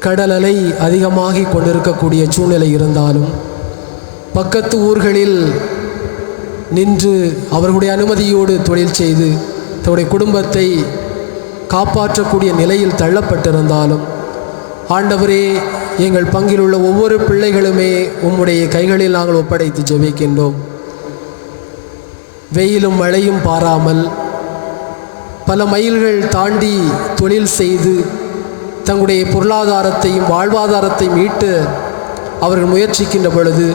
கடல் அலை அதிகமாகி கொண்டிருக்கக்கூடிய சூழ்நிலை இருந்தாலும் பக்கத்து ஊர்களில் நின்று அவர்களுடைய அனுமதியோடு தொழில் செய்து தன்னுடைய குடும்பத்தை காப்பாற்றக்கூடிய நிலையில் தள்ளப்பட்டிருந்தாலும் ஆண்டவரே, எங்கள் பங்கில் உள்ள ஒவ்வொரு பிள்ளைகளுமே உம்முடைய கைகளில் நாங்கள் ஒப்படைத்து ஜெபிக்கின்றோம். வெயிலும் மழையும் பாராமல் பல மைல்கள் தாண்டி தொழில் செய்து தங்களுடைய பொருளாதாரத்தையும் வாழ்வாதாரத்தையும் மீட்டு அவர்கள் முயற்சிக்கின்ற பொழுது,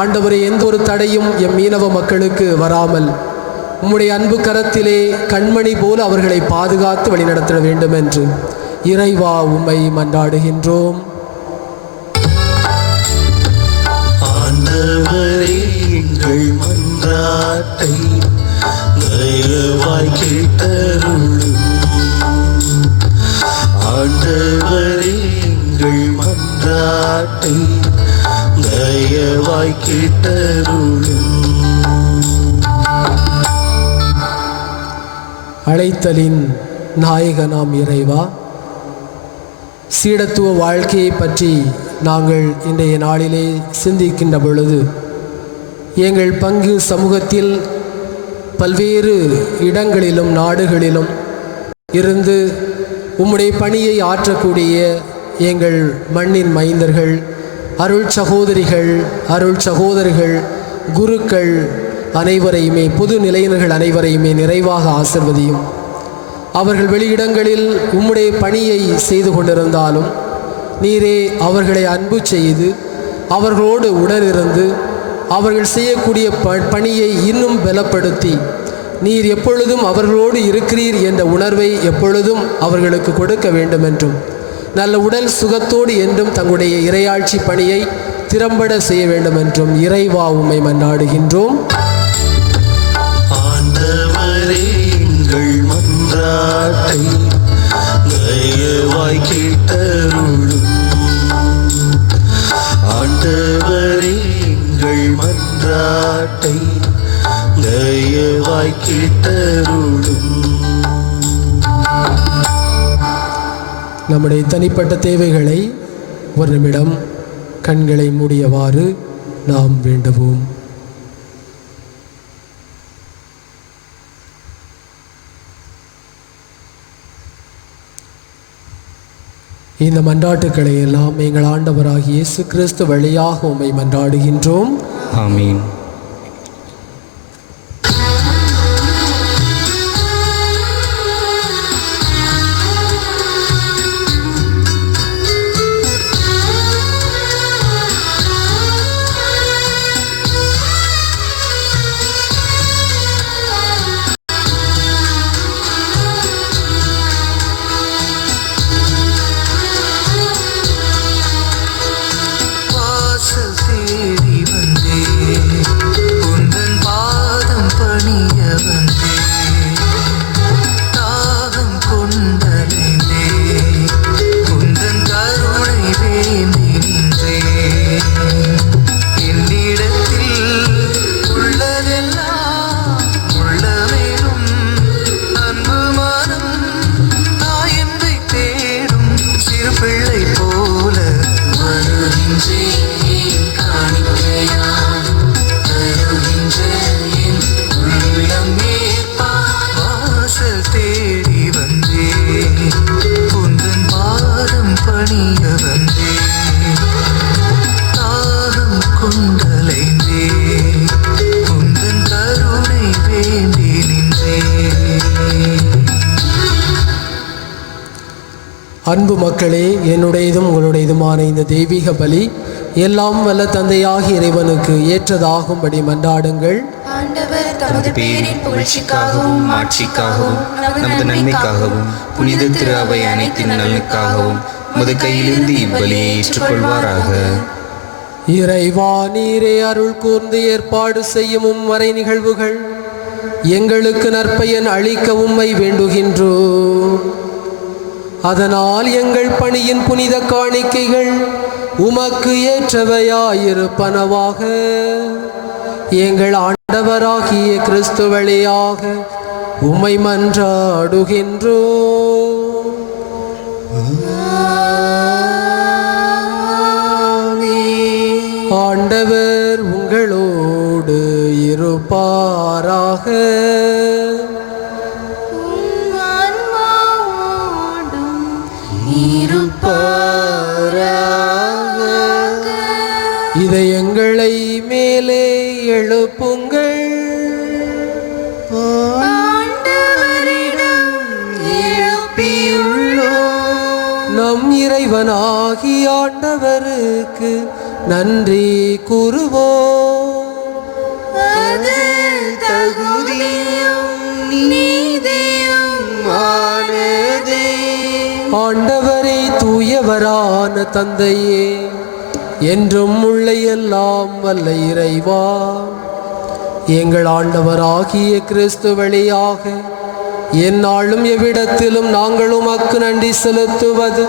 ஆண்டவரே, எந்த ஒரு தடையும் எம் மீனவ மக்களுக்கு வராமல் உம்முடைய அன்பு கரத்திலே கண்மணி போல அவர்களை பாதுகாத்து வழிநடத்திட வேண்டும் என்று இறைவா உம்மை மன்றாடுகின்றோம். ஆண்டவரே, எங்கள் மன்றாட்டை தயவாய் கேட்டருளும். ஆண்டவரே, எங்கள் மன்றாட்டை தயவாய் கேட்டருளும். அழைத்தலின் நாயகனாம் இறைவா, சீடத்துவ வாழ்க்கையை பற்றி நாங்கள் இன்றைய நாளிலே சிந்திக்கின்ற பொழுது, எங்கள் பங்கு சமூகத்தில் பல்வேறு இடங்களிலும் நாடுகளிலும் இருந்து உம்முடைய பணியை ஆற்றக்கூடிய எங்கள் மண்ணின் மைந்தர்கள், அருள் சகோதரிகள், அருள் சகோதரர்கள், குருக்கள் அனைவரையுமே, பொது நிலையினர்கள் அனைவரையுமே நிறைவாக ஆசிர்வதியும். அவர்கள் வெளியிடங்களில் உம்முடைய பணியை செய்து கொண்டிருந்தாலும் நீரே அவர்களை அன்பு செய்து அவர்களோடு உடனிருந்து அவர்கள் செய்யக்கூடிய பணியை இன்னும் பலப்படுத்தி, நீர் எப்பொழுதும் அவர்களோடு இருக்கிறீர் என்ற உணர்வை எப்பொழுதும் அவர்களுக்கு கொடுக்க வேண்டும் என்றும், நல்ல உடல் சுகத்தோடு என்றும் தங்களுடைய இறையாட்சி பணியை திறம்பட செய்ய வேண்டும் என்றும் இறைவா உம்மை மன்றாடுகின்றோம். ஆண்டவரே, எங்கள் மன்றாட்டை தயவாய் கேட்டருளும். ஆண்டவரே, எங்கள் மன்றாட்டை தயவாய் கேட்டருளும். நம்முடைய தனிப்பட்ட தேவைகளை ஒரு நிமிடம் கண்களை மூடியவாறு நாம் வேண்டுவோம். இந்த மன்றாட்டுக்களை எல்லாம் எங்கள் ஆண்டவராகிய இயேசு கிறிஸ்து வழியாக உம்மை மன்றாடுகின்றோம். ஆமீன். அன்பு மக்களே, என்னுடையதும் உங்களுடையதுமான இந்த தெய்வீக பலி எல்லாம் வல்ல தந்தையாகிய இறைவனுக்கு ஏற்றதாகும்படி மன்றாடுங்கள். ஆண்டவர் தமது தமது பேரின் புகழ்ச்சிக்காகவும் மாட்சிக்காகவும் நமது நன்மைக்காகவும் புனித திரு அவை அனைத்தின் நலனுக்காகவும் உமது கையிலிருந்து இவ்வலியை ஏற்றுக்கொள்வாராக. இறைவா, நீரே அருள் கூர்ந்து ஏற்பாடு செய்யும் உம்மறை நிகழ்வுகள் எங்களுக்கு நற்பயன் அளிக்க உம்மை வேண்டுகின்றோம். அதனால் எங்கள் பணியின் புனித காணிக்கைகள் உமக்கு ஏற்றவையாயிருப்பனவாக. எங்கள் ஆண்டவராகிய கிறிஸ்து வழியாக உம்மை மன்றாடுகின்றோம். ஆண்டவர் உங்களோடு இருப்பாராக. இதயங்களை மேலே எழுப்புங்கள். தேவனாகி ஆண்டவருக்கு நன்றி கூறுவோம். அது தகுதியும் நீதியும் ஆனதே. ஆண்டவரே, தூயவரான தந்தையே, என்றும் உள்ள எல்லாம் வல்ல இறைவா, எங்கள் ஆண்டவராகிய கிறிஸ்து வழியாக எந்நாளும் எவ்விடத்திலும் நாங்கள் உமக்கு நன்றி செலுத்துவது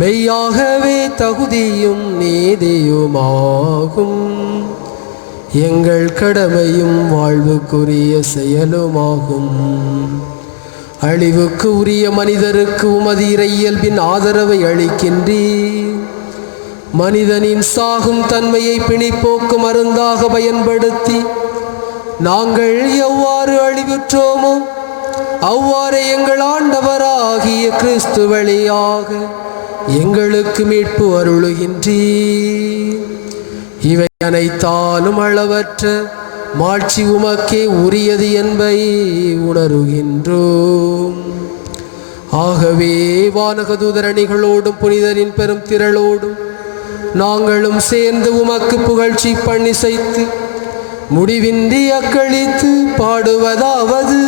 மெய்யாகவே தகுதியும் நீதியுமாகும். எங்கள் கடமையும் வாழ்வுக்குரிய செயலுமாகும். அழிவுக்கு உரிய மனிதருக்கு உமது இறை இயல்பின் ஆதரவை அளிக்கின்றீர். மனிதனின் சாகும் தன்மையை பிணிப்போக்கு மருந்தாக பயன்படுத்தி நாங்கள் எவ்வாறு அழிவுற்றோமோ அவ்வாறு எங்கள் ஆண்டவராகிய கிறிஸ்து வழியாக எங்களுக்கு மீட்பு அருளுகின்றீர். இவை அனைத்தாலும் அளவற்ற மாட்சி உமக்கே உரியது என்பதை உணருகின்றோம். ஆகவே வானகதூதரணிகளோடும் புனிதரின் பெரும் திரளோடும் நாங்களும் சேர்ந்து உமக்கு புகழ்ச்சி பண்ணிசைத்து முடிவின்றி அக்களித்து பாடுவதாவது: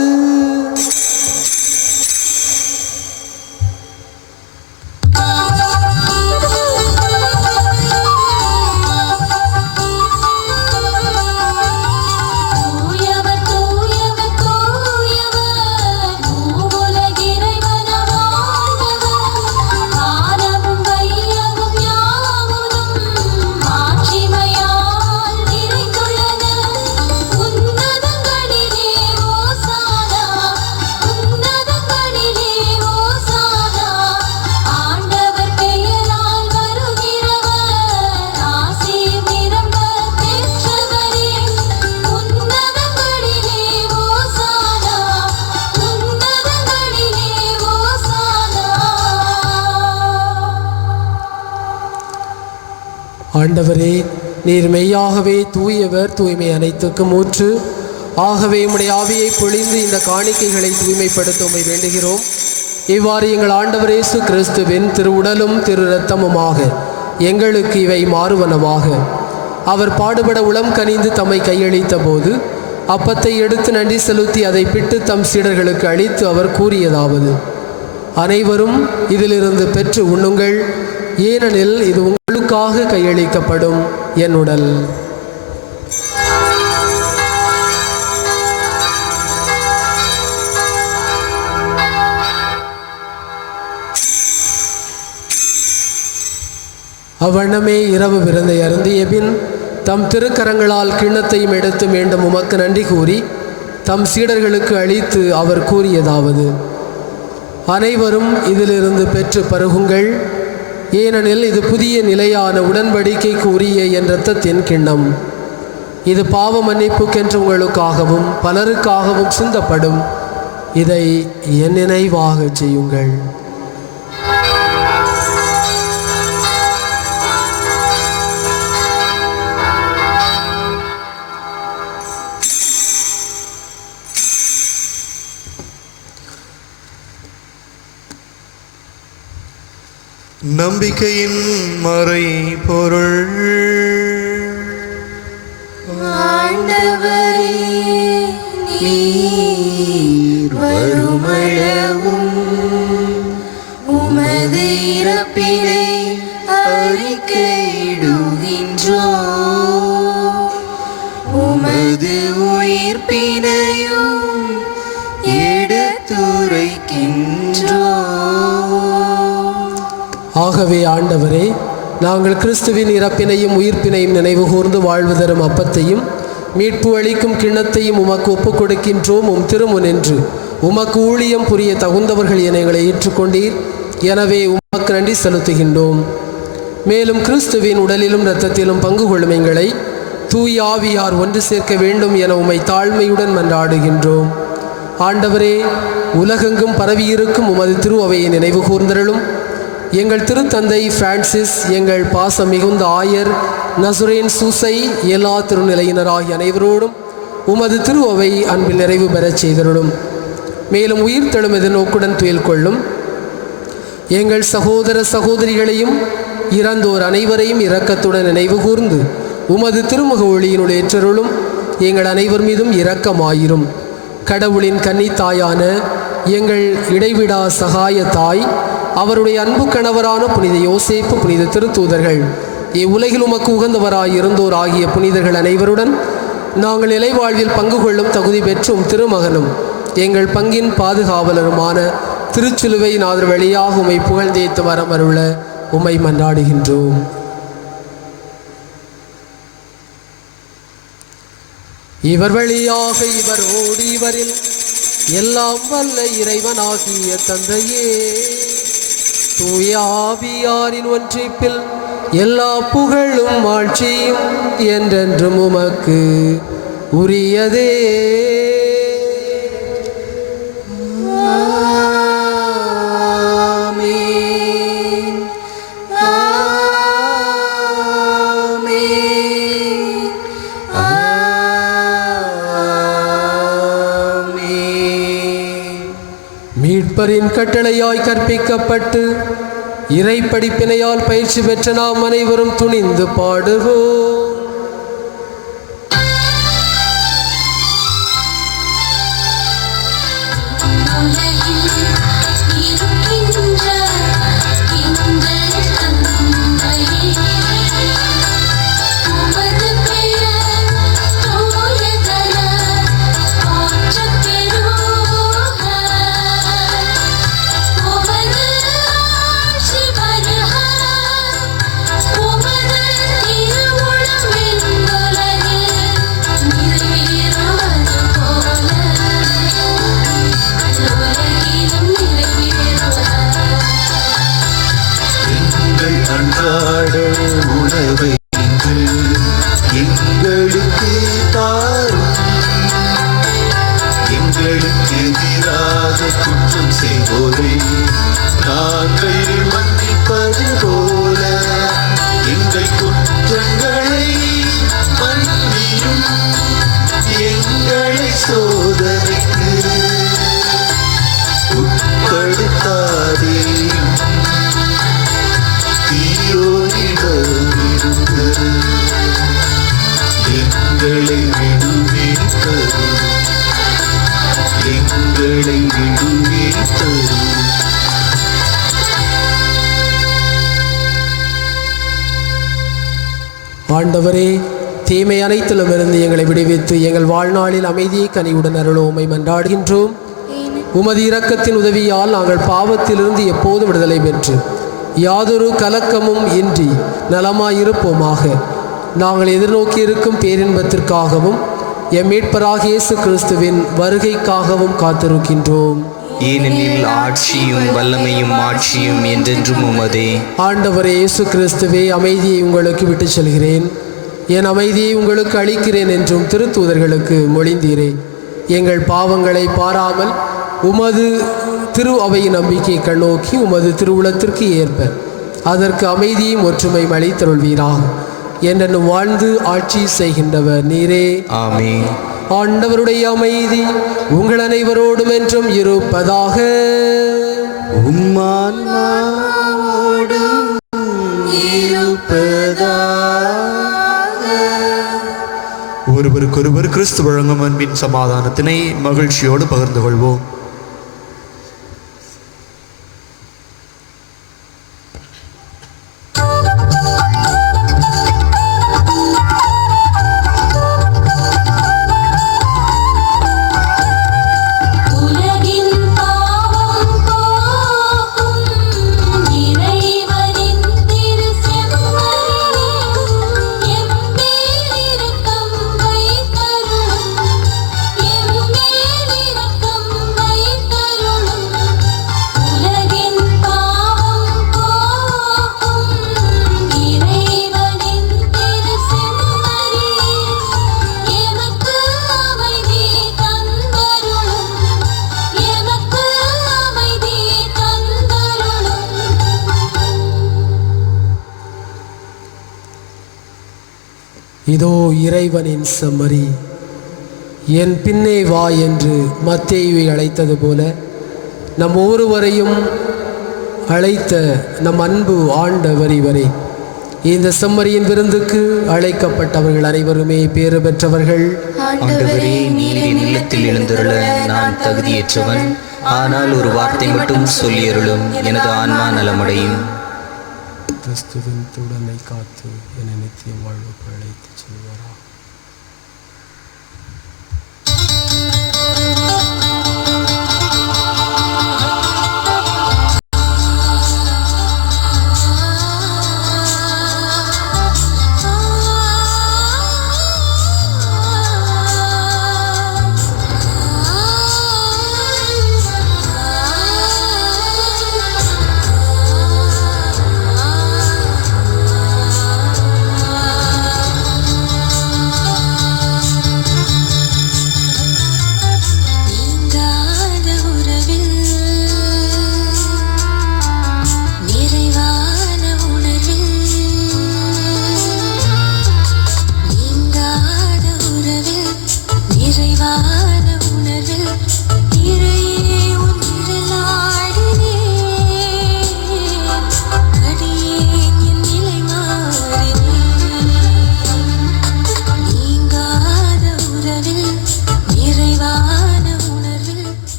ஆண்டவரே, நீர் மெய்யாகவே தூயவர், தூய்மை அனைத்துக்கும் ஊற்று. ஆகவே உம்முடைய ஆவியை பொழிந்து இந்த காணிக்கைகளை தூய்மைப்படுத்த உம்மை வேண்டுகிறோம். இவ்வாறு எங்கள் ஆண்டவர் இயேசு கிறிஸ்துவின் திருவுடலும் திரு இரத்தமுமாக எங்களுக்கு இவை மாறுவனவாக. அவர் பாடுபட உளம் கனிந்து தம்மை கையளித்த போது அப்பத்தை எடுத்து நன்றி செலுத்தி அதை பிட்டு தம் சீடர்களுக்கு அளித்து அவர் கூறியதாவது: அனைவரும் இதிலிருந்து பெற்று உண்ணுங்கள், ஏனெனில் இது உங்களுக்காக கையளிக்கப்படும் என் உடல். அவ்வண்ணமே இரவு விருந்தை அருந்திய பின் தம் திருக்கரங்களால் கிண்ணத்தையும் எடுத்து மீண்டும் உமக்கு நன்றி கூறி தம் சீடர்களுக்கு அளித்து அவர் கூறியதாவது: அனைவரும் இதிலிருந்து பெற்று பருகுங்கள், ஏனெனில் இது புதிய நிலையான உடன்படிக்கைக்கு உரிய என் இரத்தத்தின் கிண்ணம். இது பாவ மன்னிப்புக்கென்று உங்களுக்காகவும் பலருக்காகவும் சிந்தப்படும். இதை என் நினைவாக செய்யுங்கள். நம்பிக்கையின் மறை பொருள். ஆண்டவரே, நீர் வருமளவும் உமது இறப்பினை அறிக்கையிடுகின்றோம், உமது உயிர்ப்பினையும் எடுத்துரைக்கின்றோம். ஆகவே ஆண்டவரே, நாங்கள் கிறிஸ்துவின் இறப்பினையும் உயிர்ப்பினையும் நினைவு கூர்ந்து வாழ்வு தரும் அப்பத்தையும் மீட்பு அளிக்கும் கிண்ணத்தையும் உமக்கு ஒப்புக் கொடுக்கின்றோம். திருமுனின்று உமக்கு ஊழியம் புரிய தகுந்தவர்கள் என எங்களை ஏற்றுக்கொண்டீர். எனவே உமக்கு நன்றி செலுத்துகின்றோம். மேலும் கிறிஸ்துவின் உடலிலும் இரத்தத்திலும் பங்கு கொள்ளும் எங்களை தூய் ஆவியார் ஒன்று சேர்க்க வேண்டும் என உம்மை தாழ்மையுடன் மன்றாடுகின்றோம். ஆண்டவரே, உலகெங்கும் பரவியிருக்கும் உமது திரு அவையை நினைவு கூர்ந்தருளும். எங்கள் திருத்தந்தை பிரான்சிஸ், எங்கள் பாசம் மிகுந்த ஆயர் நசுரேன் சூசை, எல்லா திருநிலையினராகிய அனைவரோடும் உமது திரு அவை அன்பில் நிறைவு பெறச் செய்தருளும். மேலும் உயிர் தெழும் எதிர்நோக்குடன் துயில் கொள்ளும் எங்கள் சகோதர சகோதரிகளையும் இறந்தோர் அனைவரையும் இரக்கத்துடன் நினைவு கூர்ந்து உமது திருமுக ஒளியினுடைய ஏற்றருளும் எங்கள் அனைவர் மீதும் இரக்கமாயிரும். கடவுளின் கன்னித்தாயான எங்கள் இடைவிடா சகாய தாய், அவருடைய அன்பு கணவரான புனித யோசேப்பு, புனித திருத்தூதர்கள், இவ்வுலகில் உமக்கு உகந்தவராய் இருந்தோர் ஆகிய புனிதர்கள் அனைவருடன் நாங்கள் நிலைவாழ்வில் பங்கு கொள்ளும் தகுதி பெற்றும் திருமகனும் எங்கள் பங்கின் பாதுகாவலருமான திருச்சிலுவை நாதர் வழியாக உம்மை புகழ்ந்தேத்து வரமருள உம்மை மன்றாடுகின்றோம். இவர் வழியாக இவரோடு இவரில் எல்லாம் வல்ல இறைவனாகிய தந்தையே, தூய ஆவியாரின் ஒன்றிப்பில் எல்லா புகழும் ஆட்சியும் என்றென்றும் உமக்கு உரியதே. மீட்பரின் கட்டளையாய் கற்பிக்கப்பட்டு இறை படிப்பினையால் பயிற்சி பெற்ற நாம் அனைவரும் துணிந்து பாடுவோம். அன்றாட உணவை எங்களுக்கு தாரும், எங்களுக்கு எதிராக குற்றம் செய்வோரை நாங்கள் மன்னிப்பது போல எங்கள் குற்றங்களை மன்னியும், எங்களை சோதனைக்கு உட்படுத்தாதேயும், எங்களை விடுவித்தரும், எங்களை விடுவித்தரும். ஆண்டவரே, தீமை அனைத்திலும் இருந்து எங்களை விடுவித்து எங்கள் வாழ்நாளில் அமைதியை கனிவுடன் அருளோமை மன்றாடுகின்றோம். உமது இரக்கத்தின் உதவியால் நாங்கள் பாவத்திலிருந்து எப்போதும் விடுதலை பெற்று யாதொரு கலக்கமும் இன்றி நலமாயிருப்போமாக. நாங்கள் எதிர்நோக்கி இருக்கும் பேரின்பத்திற்காகவும் எம் மீட்பராகிய இயேசு கிறிஸ்துவின் வருகைக்காகவும் காத்திருக்கின்றோம். ஏனெனில் ஆட்சியும் வல்லமையும் மாட்சியும் என்றென்றும் உமதே. ஆண்டவரே இயேசு கிறிஸ்துவே, அமைதியை உங்களுக்கு விட்டு செல்கிறேன், என் அமைதியை உங்களுக்கு அளிக்கிறேன் என்றும் திருத்தூதர்களுக்கு மொழிந்தீரே. எங்கள் பாவங்களை பாராமல் உமது திரு அவையின் நம்பிக்கை கண்ணோக்கி உமது திருவுளத்திற்கு ஏற்ப அதற்கு அமைதியும் ஒற்றுமையும் அளித்தருள்வீராக. என்றென்னும் வாழ்ந்து ஆட்சி செய்கின்றவர் நீரே. ஆமென். ஆண்டவருடைய அமைதி உங்கள் அனைவரோடும் என்றும் இருப்பதாக. உம்மான்மாவோடும் இருப்பதாக. ஒருவருக்கொருவர் கிறிஸ்து வழங்கும் அன்பின் சமாதானத்தினை மகிழ்ச்சியோடு பகிர்ந்து கொள்வோம். இதோ இறைவனின் செம்மறி, என் பின்னே வா என்று மத்தேயுவை அழைத்தது போல நம் ஒவ்வொருவரையும் அழைத்த நம் அன்பு ஆண்டவர் இவரே. இந்த செம்மறியின் விருந்துக்கு அழைக்கப்பட்டவர்கள் அனைவருமே பேறு பெற்றவர்கள். ஆண்டவரே, நீர் என் இல்லத்தில் எழுந்தருள நான் தகுதியற்றவன். ஆனால் ஒரு வார்த்தை மட்டும் சொல்லியருளும், எனது ஆன்மா நலமடையும். கிறிஸ்துவின் துடலை காத்து என நித்திய வாழ்வுக்கு அழைத்து செல்வாரா.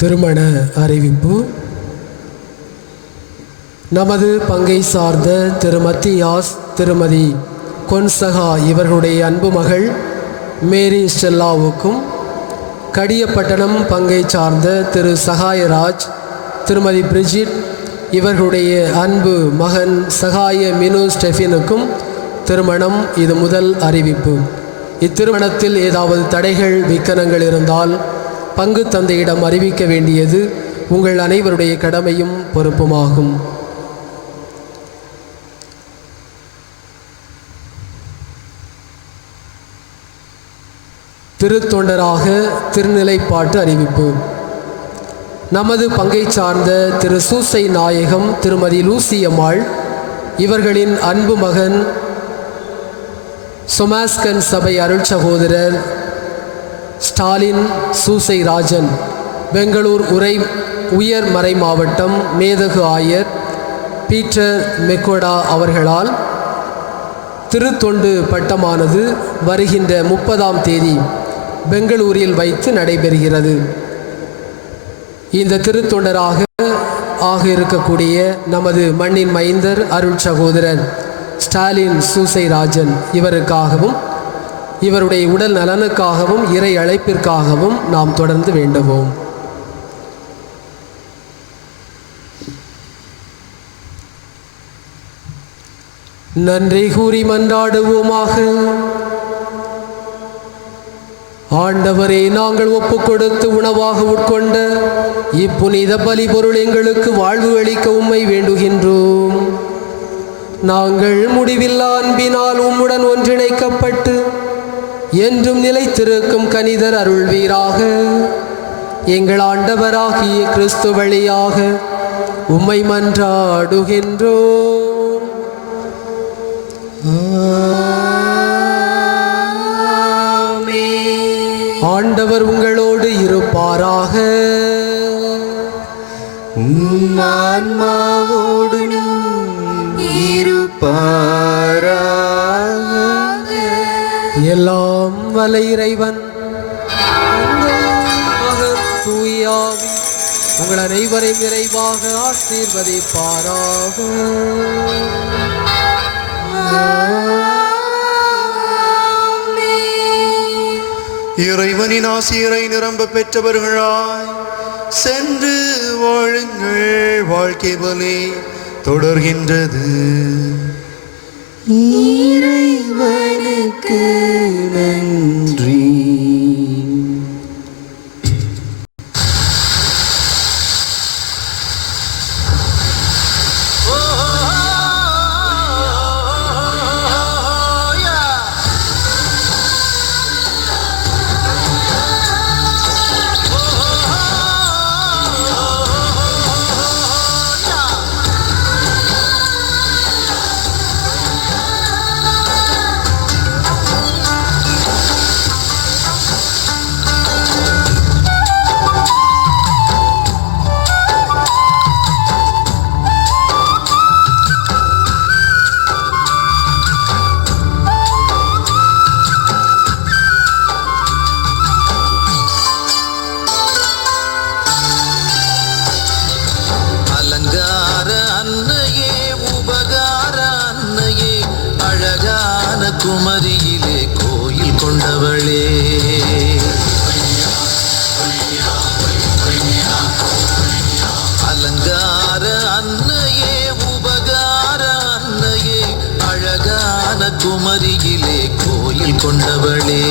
திருமண அறிவிப்பு. நமது பங்கை சார்ந்த திரு மத்தியாஸ், திருமதி கொன்சகா இவர்களுடைய அன்பு மகள் மேரி ஸ்டெல்லாவுக்கும், கடியப்பட்டணம் பங்கை சார்ந்த திரு சகாயராஜ், திருமதி பிரிஜிட் இவர்களுடைய அன்பு மகன் சகாய மினு ஸ்டெஃபினுக்கும் திருமணம். இது முதல் அறிவிப்பு. இத்திருமணத்தில் ஏதாவது தடைகள் விக்கனங்கள் இருந்தால் பங்கு தந்தையிடம் அறிவிக்க வேண்டியது உங்கள் அனைவருடைய கடமையும் பொறுப்புமாகும். திருத்தொண்டராக திருநிலைப்பாட்டு அறிவிப்பு. நமது பங்கை சார்ந்த திரு சூசை நாயகம், திருமதி லூசியம்மாள் இவர்களின் அன்பு மகன் சொமாஸ்கன் சபை அருள் சகோதரர் ஸ்டாலின் சூசை ராஜன், பெங்களூர் உயர் மறை மாவட்டம் மேதகு ஆயர் பீட்டர் மெக்கோடா அவர்களால் திருத்தொண்டு பட்டமானது வருகின்ற 30ஆம் தேதி பெங்களூரில் வைத்து நடைபெறுகிறது. இந்த திருத்தொண்டராக இருக்கக்கூடிய நமது மண்ணின் மைந்தர் அருள் சகோதரர் ஸ்டாலின் சூசை ராஜன் இவருக்காகவும் இவருடைய உடல் நலனுக்காகவும் இறை அழைப்பிற்காகவும் நாம் தொடர்ந்து வேண்டுவோம். நன்றி கூறி மன்றாடுவோமாக. ஆண்டவரே, நாங்கள் ஒப்புக் கொடுத்து உணவாக உட்கொண்ட இப்புனித பலி பொருள் எங்களுக்கு வாழ்வு அளிக்க உம்மை வேண்டுகின்றோம். நாங்கள் முடிவில்லா அன்பினால் உம்முடன் ஒன்றிணைக்கப்பட்டு என்றும் நிலைத்திருக்கும் கனிதர் அருள்வீராக. எங்கள் ஆண்டவராகிய கிறிஸ்து வழியாக உம்மை மன்றாடுகின்றோம். ஆண்டவர் உங்களோடு இருப்பாராக. ஆன்மாவோடு இருப்பாராக. வல்ல இறைவன் தந்தை, மகன், தூய ஆவி உங்கள் அனைவரையும் நிறைவாக ஆசீர்வதிப்பாராக. இறைவனின் ஆசிரியரை நிரம்ப பெற்றவர்களாய் சென்று வாழுங்கள். வாழ்க்கை பலி தொடர்கின்றது. இறைவனுக்கு நன்றி. அலங்கார அன்னையே, உபகார அன்னையே, அழகான குமரியிலே கோயில் கொண்டவளே. அலங்கார அன்னையே, உபகார அன்னையே, அழகான குமரியிலே கோயில் கொண்டவளே.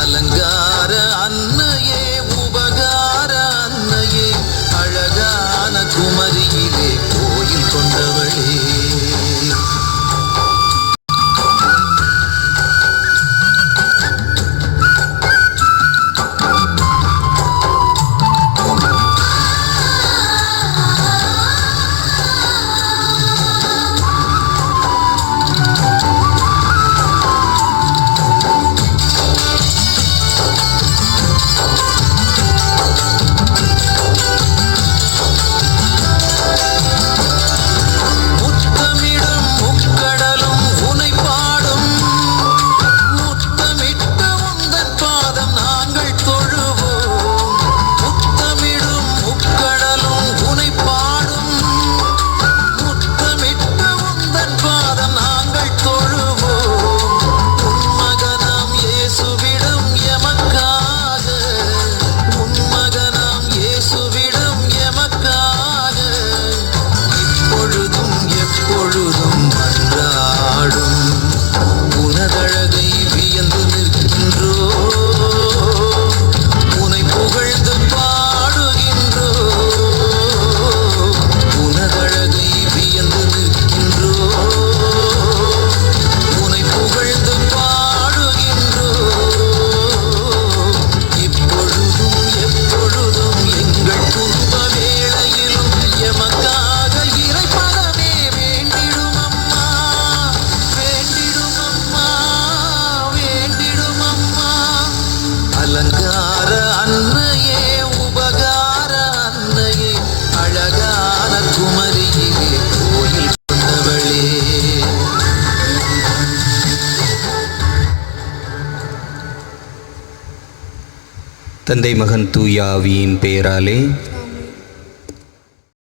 அலங்கார அன்னையே, உபகார அன்னையே, அழகான குமரியிலே கோயில் கொண்டவளே. முத்தமிடும் முக்கடலும் உனை பாடும், முத்தமிட்ட உந்தன் பாதம் நாங்கள் தொழுவோம். முத்தமிடும் முக்கடலும் உனை பாடும், முத்தமிட்ட உந்தன் பாதம் நாங்கள் தொழுவோம். உன் மகனாம் இயேசுவிடம் எமக்காக, உன் மகனாம் இயேசுவிடம் எமக்காக இப்பொழுதும் எப்பொழுதும் மன்றாடும். உனதழகை வியந்து நிற்கின்றோ, உனை புகழ்ந்து பாடுகின்றோ. உனதழகை வியந்து நிற்கின்றோ, உனை புகழ்ந்து பாடுகின்றோ. இப்பொழுதும் எப்பொழுதும் எங்கள் துன்ப வேளையிலும் எமக்காக இறைப்பதமே வேண்டிடும் அம்மா, வேண்டிடும் அம்மா, வேண்டிடும் அம்மா. அலங்கார அன்னையே, உபகார அன்னையே, அழகான குமரியிலே கோயில் கொண்டவளே. தந்தை, மகன், தூய ஆவியின் பெயராலே